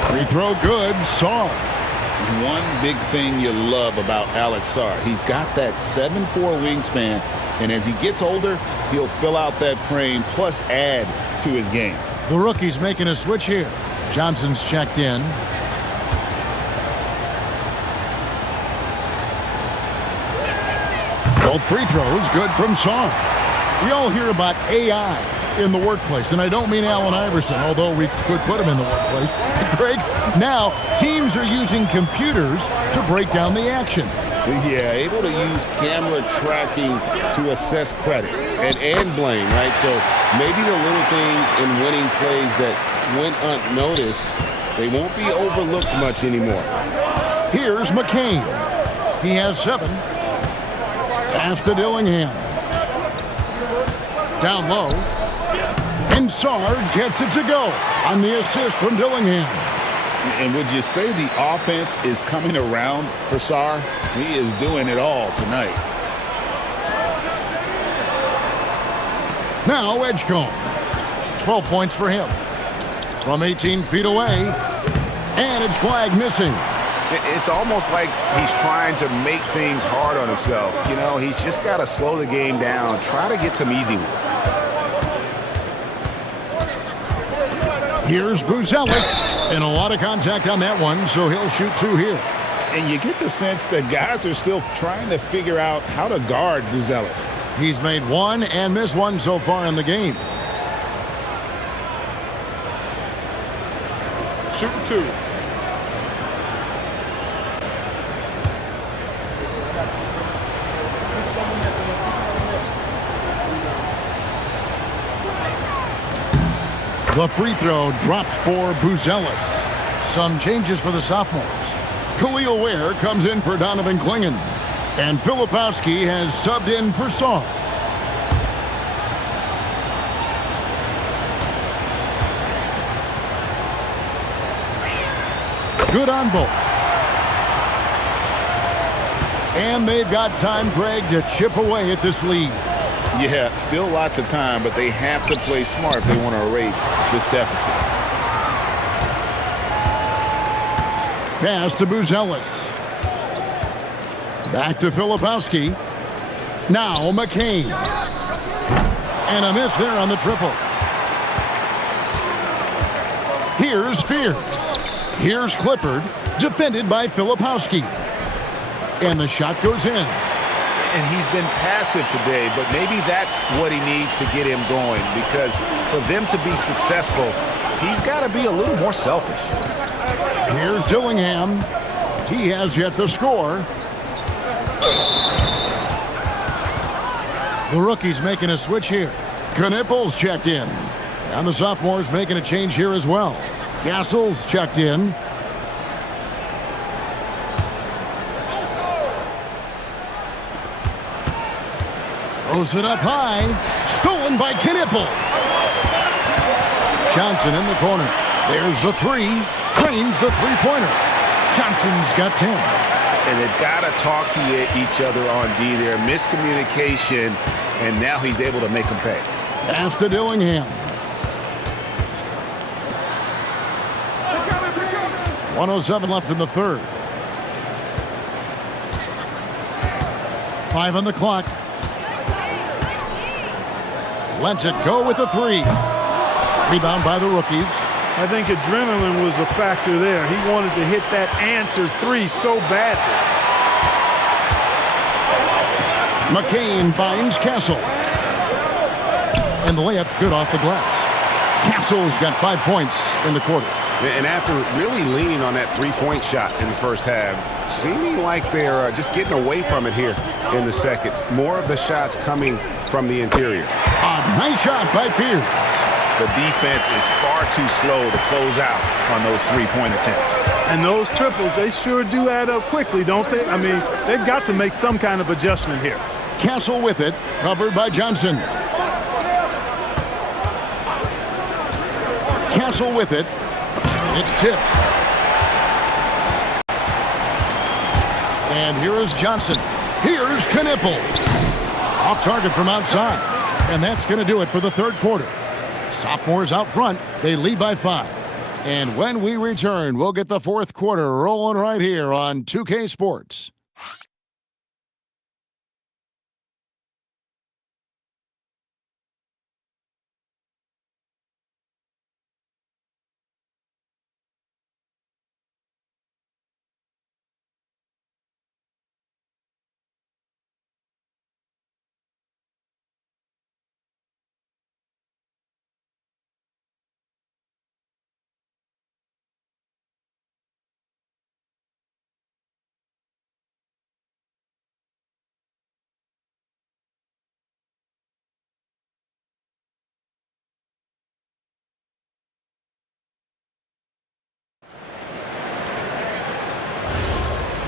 Free throw good. Sarr. One big thing you love about Alex Sarr, he's got that 7'4" wingspan, and as he gets older, he'll fill out that frame plus add to his game. The rookie's making a switch here. Johnson's checked in. Both free throws good from Sarr. We all hear about AI in the workplace, and I don't mean Allen Iverson, although we could put him in the workplace. Greg, now teams are using computers to break down the action. Yeah, able to use camera tracking to assess credit and blame, right? So maybe the little things in winning plays that went unnoticed, they won't be overlooked much anymore. Here's McCain. He has 7. Pass to Dillingham. Down low. And Sarr gets it to go on the assist from Dillingham. And would you say the offense is coming around for Sarr? He is doing it all tonight. Now Edgecombe. 12 points for him. From 18 feet away. And it's flag missing. It's almost like he's trying to make things hard on himself. You know, he's just got to slow the game down, try to get some easy ones. Here's Buzelis. And a lot of contact on that one, so he'll shoot 2 here. And you get the sense that guys are still trying to figure out how to guard Buzelis. He's made 1 and missed 1 so far in the game. Shooting 2. The free throw drops for Buzelis. Some changes for the sophomores. Khalil Ware comes in for Donovan Clingan. And Filipowski has subbed in for Sarr. Good on both. And they've got time, Greg, to chip away at this lead. Yeah, still lots of time, but they have to play smart if they want to erase this deficit. Pass to Buzelis. Back to Filipowski. Now McCain. And a miss there on the triple. Here's Fears. Here's Clifford, defended by Filipowski. And the shot goes in. And he's been passive today, but maybe that's what he needs to get him going, because for them to be successful, he's got to be a little more selfish. Here's Dillingham. He has yet to score. The rookie's making a switch here. Knippel's checked in. And the sophomore's making a change here as well. Castle's checked in. Throws it up high. Stolen by Knippel. Johnson in the corner. There's the three. Trains the three-pointer. Johnson's got 10. And they've got to talk to each other on D there. Miscommunication, and now he's able to make them pay. Pass to Dillingham. 1:07 left in the third. 5 on the clock. Lets it go with the three. Rebound by the rookies. I think adrenaline was a factor there. He wanted to hit that answer three so badly. McCain finds Castle. And the layup's good off the glass. Castle's got 5 points in the quarter. And after really leaning on that three-point shot in the first half, seeming like they're just getting away from it here in the second. More of the shots coming from the interior. A nice shot by Fears. The defense is far too slow to close out on those three-point attempts. And those triples, they sure do add up quickly, don't they? I mean, they've got to make some kind of adjustment here. Castle with it, covered by Johnson. Castle with it. It's tipped. And here is Johnson. Here's Knippel. Off target from outside. And that's going to do it for the third quarter. Sophomores out front. They lead by 5. And when we return, we'll get the fourth quarter rolling right here on 2K Sports.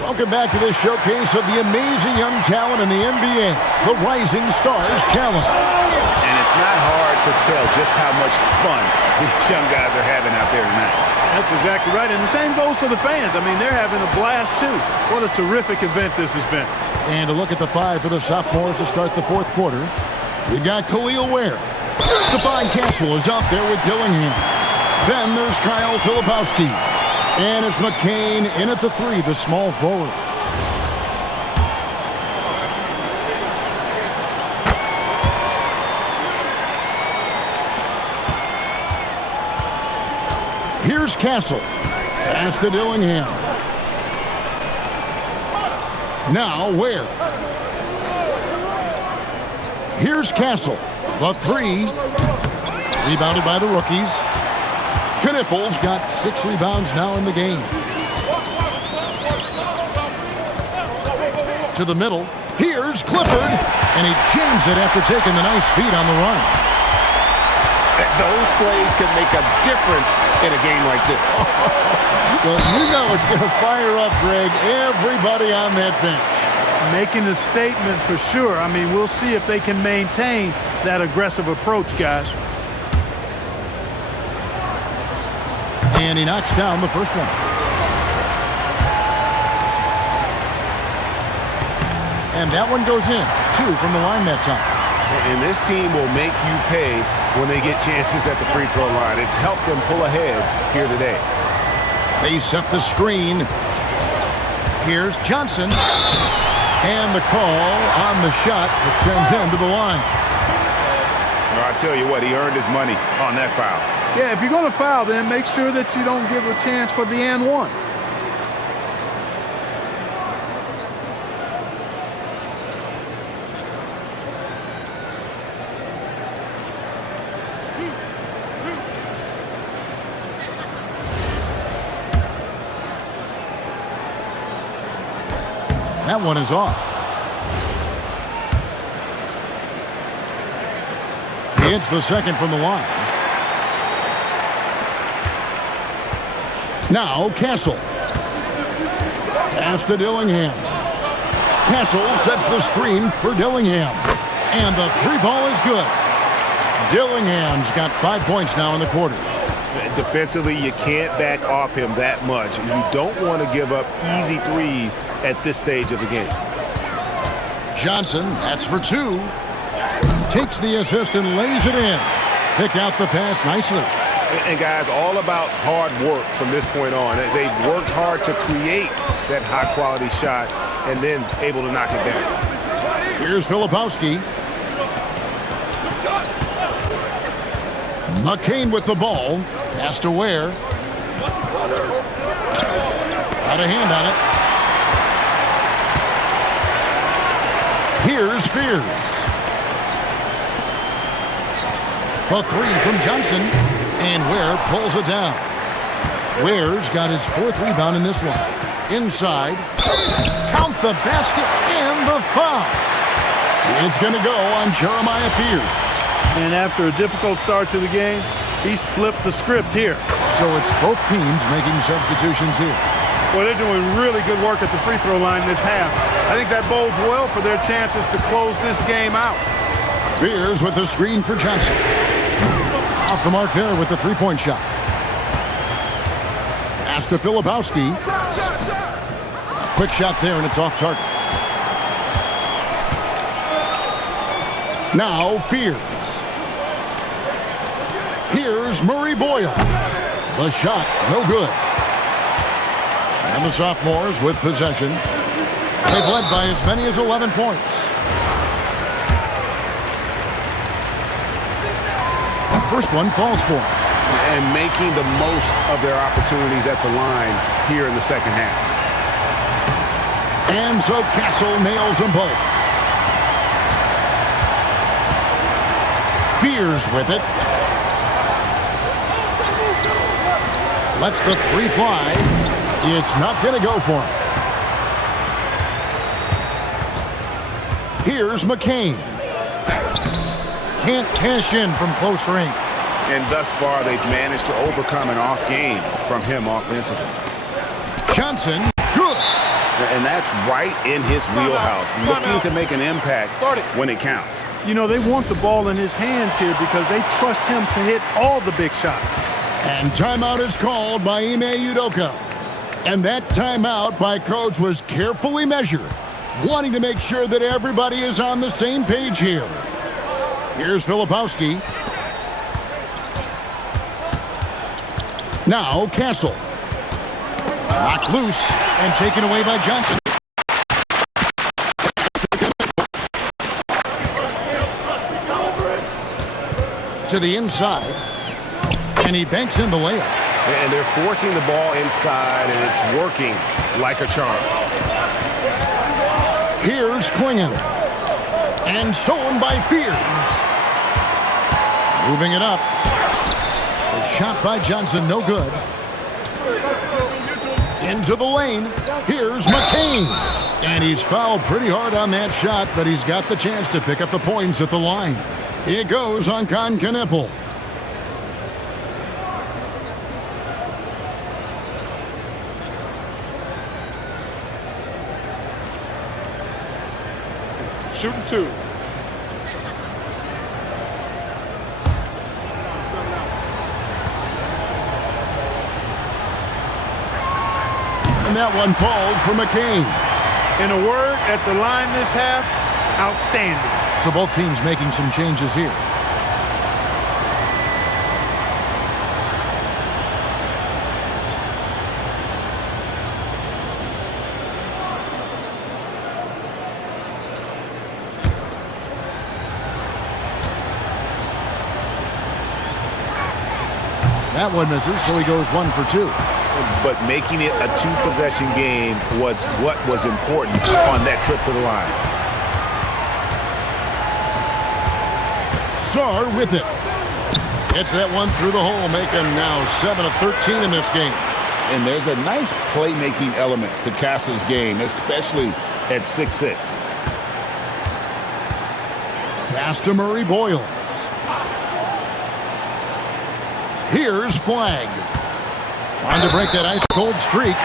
Welcome back to this showcase of the amazing young talent in the NBA, the Rising Stars Challenge. And it's not hard to tell just how much fun these young guys are having out there tonight. That's exactly right. And the same goes for the fans. I mean, they're having a blast, too. What a terrific event this has been. And a look at the 5 for the sophomores to start the fourth quarter. We've got Khalil Ware. Stephon Castle is out there with Dillingham. Then there's Kyle Filipowski. And it's McCain in at the 3, the small forward. Here's Castle. Pass to Dillingham. Now Ware. Here's Castle. The 3. Rebounded by the rookies. Knippel's got 6 rebounds now in the game. To the middle. Here's Clifford. And he jams it after taking the nice feed on the run. Those plays can make a difference in a game like this. Well, you know it's going to fire up, Greg, everybody on that bench. Making a statement for sure. I mean, we'll see if they can maintain that aggressive approach, guys. And he knocks down the first one. And that one goes in. 2 from the line that time. And this team will make you pay when they get chances at the free throw line. It's helped them pull ahead here today. They set the screen. Here's Johnson. And the call on the shot that sends him to the line. Well, I tell you what, he earned his money on that foul. Yeah, if you're going to foul, then make sure that you don't give a chance for the and one. That one is off. He hits the second from the line. Now Castle. Pass to Dillingham. Castle sets the screen for Dillingham. And the three ball is good. Dillingham's got 5 points now in the quarter. Defensively, you can't back off him that much. You don't want to give up easy threes at this stage of the game. Johnson, that's for two. Takes the assist and lays it in. Pick out the pass nicely. And guys, all about hard work from this point on. They've worked hard to create that high-quality shot and then able to knock it down. Here's Filipowski. McCain with the ball. Pass to Ware. Got a hand on it. Here's Fears. The three from Johnson. And Ware pulls it down. Ware's got his fourth rebound in this one. Inside. Count the basket and the foul. It's going to go on Jeremiah Fears. And after a difficult start to the game, he's flipped the script here. So it's both teams making substitutions here. Well, they're doing really good work at the free throw line this half. I think that bodes well for their chances to close this game out. Fears with the screen for Johnson. Off the mark there with the three-point shot. Pass to Filipowski. A quick shot there, and it's off target. Now Fears. Here's Murray Boyle. The shot, no good. And the sophomores with possession. They've led by as many as 11 points. First one falls for him. And making the most of their opportunities at the line here in the second half. And so Castle nails them both. Fears with it. Lets the three fly. It's not going to go for him. Here's McCain. Can't cash in from close range. And thus far, they've managed to overcome an off game from him offensively. Johnson, good. And that's right in his wheelhouse, looking to make an impact when it counts. You know, they want the ball in his hands here because they trust him to hit all the big shots. And timeout is called by Ime Udoka. And that timeout by Coach was carefully measured, wanting to make sure that everybody is on the same page here. Here's Filipowski. Now Castle. Knocked loose and taken away by Johnson. To the inside. And he banks in the layup. And they're forcing the ball inside, and it's working like a charm. Here's Klingon. And stolen by Fears. Moving it up. A shot by Johnson, no good. Into the lane. Here's McCain. And he's fouled pretty hard on that shot, but he's got the chance to pick up the points at the line. It goes on Con Knippel. Shooting two. And that one falls for McCain. In a word, at the line this half, outstanding. So both teams making some changes here. That one misses, so he goes 1 for 2. But making it a two-possession game was what was important on that trip to the line. Sarr with it. Gets that one through the hole, making now 7 of 13 in this game. And there's a nice playmaking element to Castle's game, especially at 6'6". Pass to Murray Boyle. Here's Flagg. Trying to break that ice-cold streak.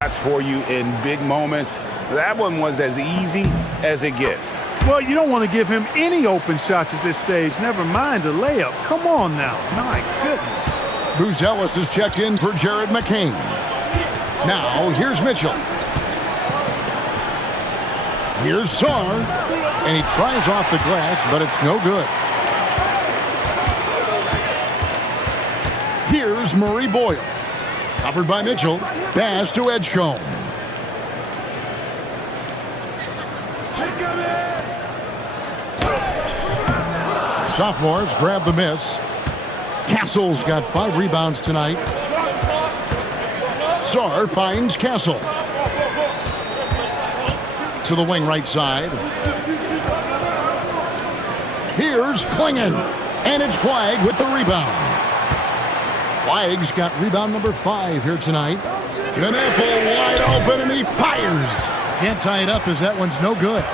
That's for you in big moments. That one was as easy as it gets. Well, you don't want to give him any open shots at this stage. Never mind a layup. Come on now. My goodness. Buzelis is checked in for Jared McCain. Now, here's Mitchell. Here's Sarr. And he tries off the glass, but it's no good. Here's Murray Boyle. Covered by Mitchell. Pass to Edgecombe. Sophomores grab the miss. Castle's got 5 rebounds tonight. Sarr finds Castle. To the wing right side. Here's Klingon. And it's Flagg with the rebound. Flagg's got rebound number 5 here tonight. Knappel wide open and he fires. Can't tie it up as that one's no good.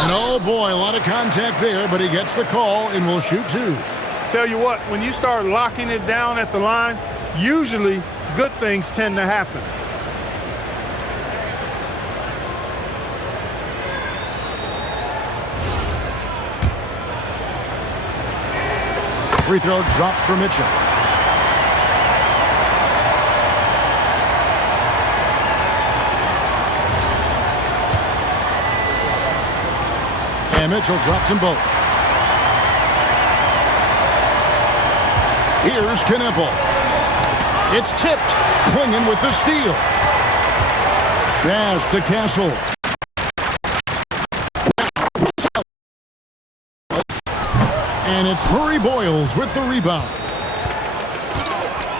And oh boy, a lot of contact there, but he gets the call and will shoot 2. Tell you what, when you start locking it down at the line, usually good things tend to happen. Free throw drops for Mitchell. And Mitchell drops them both. Here's Knappel. It's tipped. Klingon with the steal. Pass to Castle. And it's Murray Boyles with the rebound.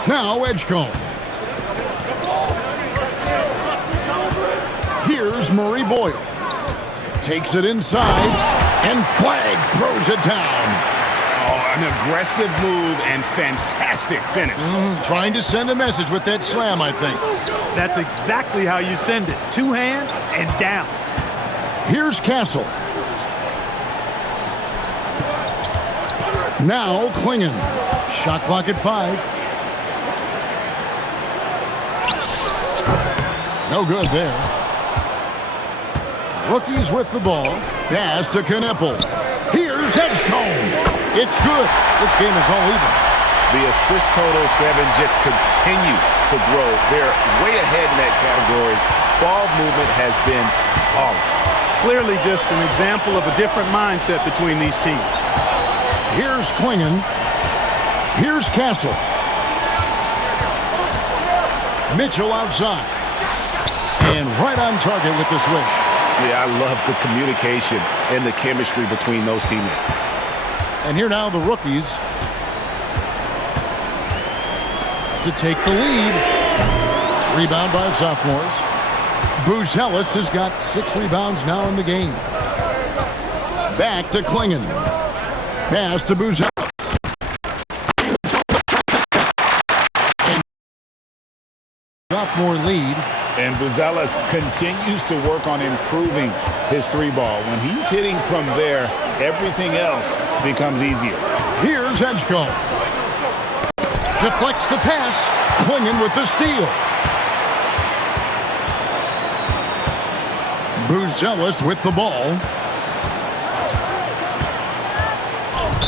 Now Edgecombe. Here's Murray Boyle. Takes it inside, and Flagg throws it down. Oh, an aggressive move and fantastic finish. Trying to send a message with that slam, I think. That's exactly how you send it. 2 hands and down. Here's Castle. Now Klingon. Shot clock at 5. No good there. Rookies with the ball. Pass to Knappel. Here's Edgecombe. It's good. This game is all even. The assist totals, Kevin, just continue to grow. They're way ahead in that category. Ball movement has been flawless. Clearly just an example of a different mindset between these teams. Here's Klingon. Here's Castle. Mitchell outside. And right on target with the swish. Yeah, I love the communication and the chemistry between those teammates. And here now the rookies to take the lead. Rebound by sophomores. Buzelis has got 6 rebounds now in the game. Back to Klingon. Pass to Buzelis. Sophomore lead. And Buzelis continues to work on improving his 3-ball. When he's hitting from there, everything else becomes easier. Here's Edgecombe. Deflects the pass. Klingon with the steal. Buzelis with the ball.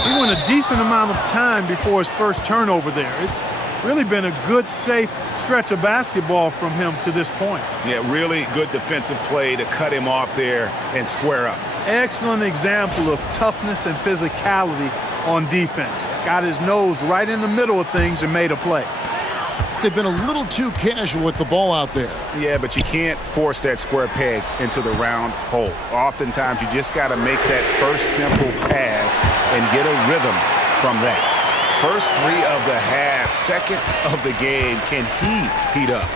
He went a decent amount of time before his first turnover there. It's really been a good, safe stretch of basketball from him to this point. Yeah, really good defensive play to cut him off there and square up. Excellent example of toughness and physicality on defense. Got his nose right in the middle of things and made a play. think they've been a little too casual with the ball out there. Yeah, but you can't force that square peg into the round hole. Oftentimes, you just got to make that first simple pass and get a rhythm from that. First three of the half, second of the game. Can he heat up?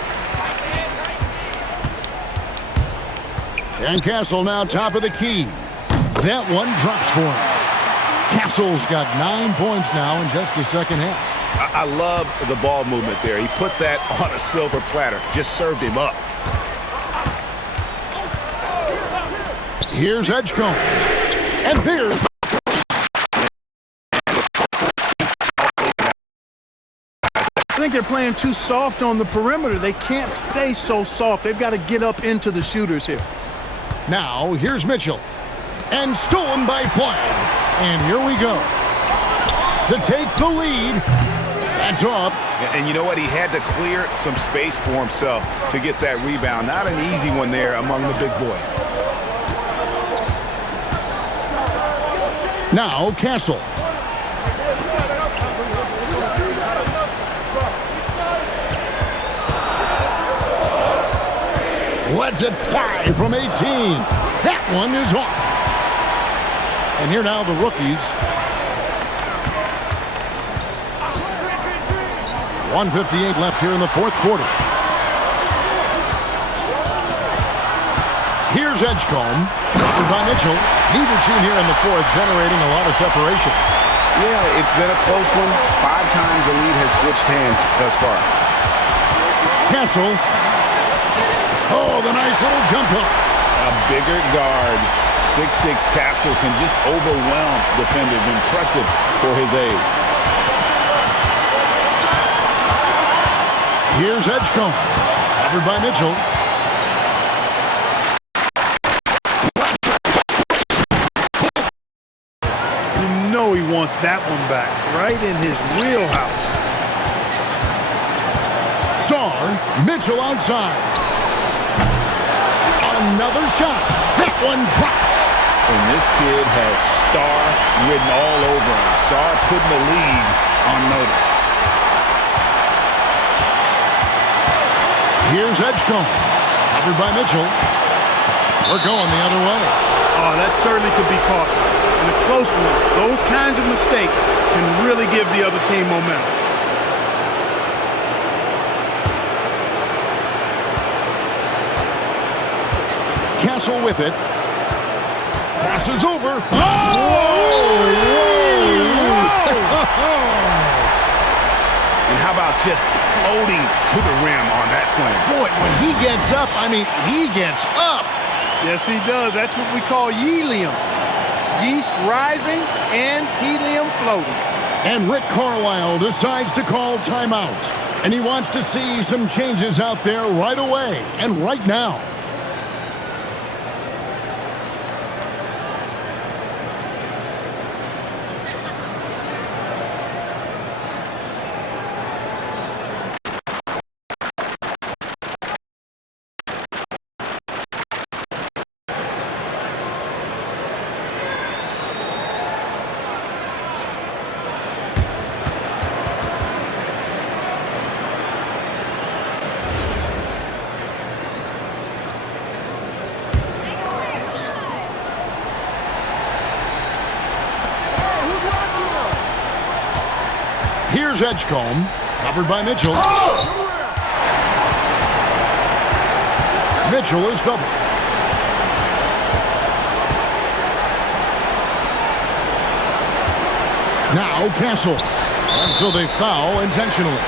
And Castle now top of the key. That one drops for him. Castle's got 9 points now in just the second half. I love the ball movement there. He put that on a silver platter. Just served him up. Here's Edgecombe. And there's... I think they're playing too soft on the perimeter. They can't stay so soft. They've got to get up into the shooters here. Now, here's Mitchell. And stolen by Floyd. And here we go. To take the lead. That's off. And you know what? He had to clear some space for himself to get that rebound. Not an easy one there among the big boys. Now, Castle. Lets it fly from 18. That one is off. And here now the rookies. 1:58 left here in the fourth quarter. Here's Edgecombe. Covered by Mitchell. Neither team here in the fourth generating a lot of separation. Yeah, it's been a close one. 5 times the lead has switched hands thus far. Castle. Oh, the nice little jump hook. A bigger guard, 6'6" Castle, can just overwhelm defenders. Impressive for his age. Here's Edgecombe. Covered by Mitchell. You know he wants that one back, right in his wheelhouse. Sarr, Mitchell outside. Another shot. That one drops. And this kid has star written all over him. Sarr putting the league on notice. Here's Edgecombe. Covered by Mitchell. We're going the other way. Oh, that certainly could be costly. In a close one, those kinds of mistakes can really give the other team momentum. Castle with it. Passes over. Oh! And how about just floating to the rim on that slam? Boy, when he gets up, I mean, he gets up. Yes, he does. That's what we call helium. Yeast rising and helium floating. And Rick Carlisle decides to call timeout. And he wants to see some changes out there right away and right now. Here's Edgecombe, covered by Mitchell. Oh! Mitchell is doubled. Now Castle. And so they foul intentionally.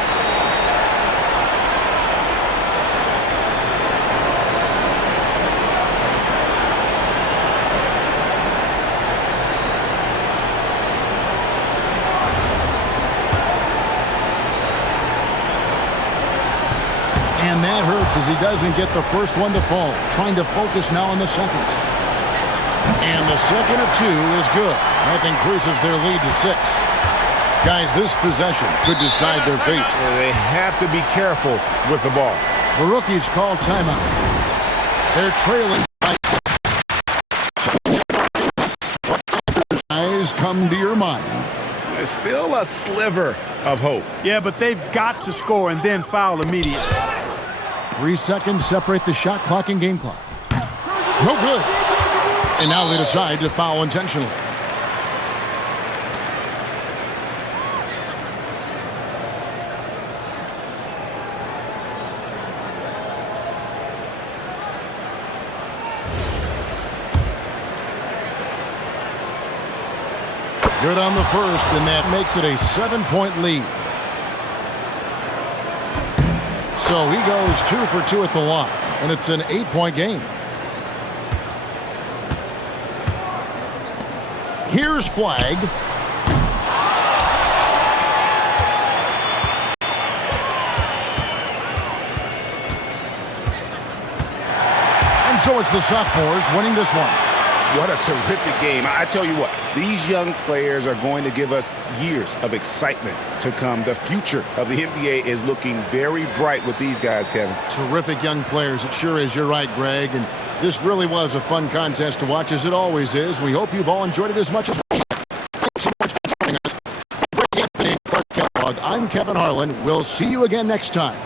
And that hurts as he doesn't get the first one to fall. Trying to focus now on the second. And the second of 2 is good. That increases their lead to 6. Guys, this possession could decide their fate. They have to be careful with the ball. The rookies call timeout. They're trailing by 6. What guys come to your mind? There's still a sliver of hope. Yeah, but they've got to score and then foul immediately. 3 seconds separate the shot clock and game clock. No good. And now they decide to foul intentionally. Good on the first, and that makes it a 7-point lead. So he goes 2 for 2 at the line, and it's an 8-point game. Here's flag. And so it's the sophomores winning this one. What a terrific game. I tell you what, these young players are going to give us years of excitement to come. The future of the NBA is looking very bright with these guys, Kevin. Terrific young players. It sure is. You're right, Greg. And this really was a fun contest to watch, as it always is. We hope you've all enjoyed it as much as we have. Thanks so much for joining us. I'm Kevin Harlan. We'll see you again next time.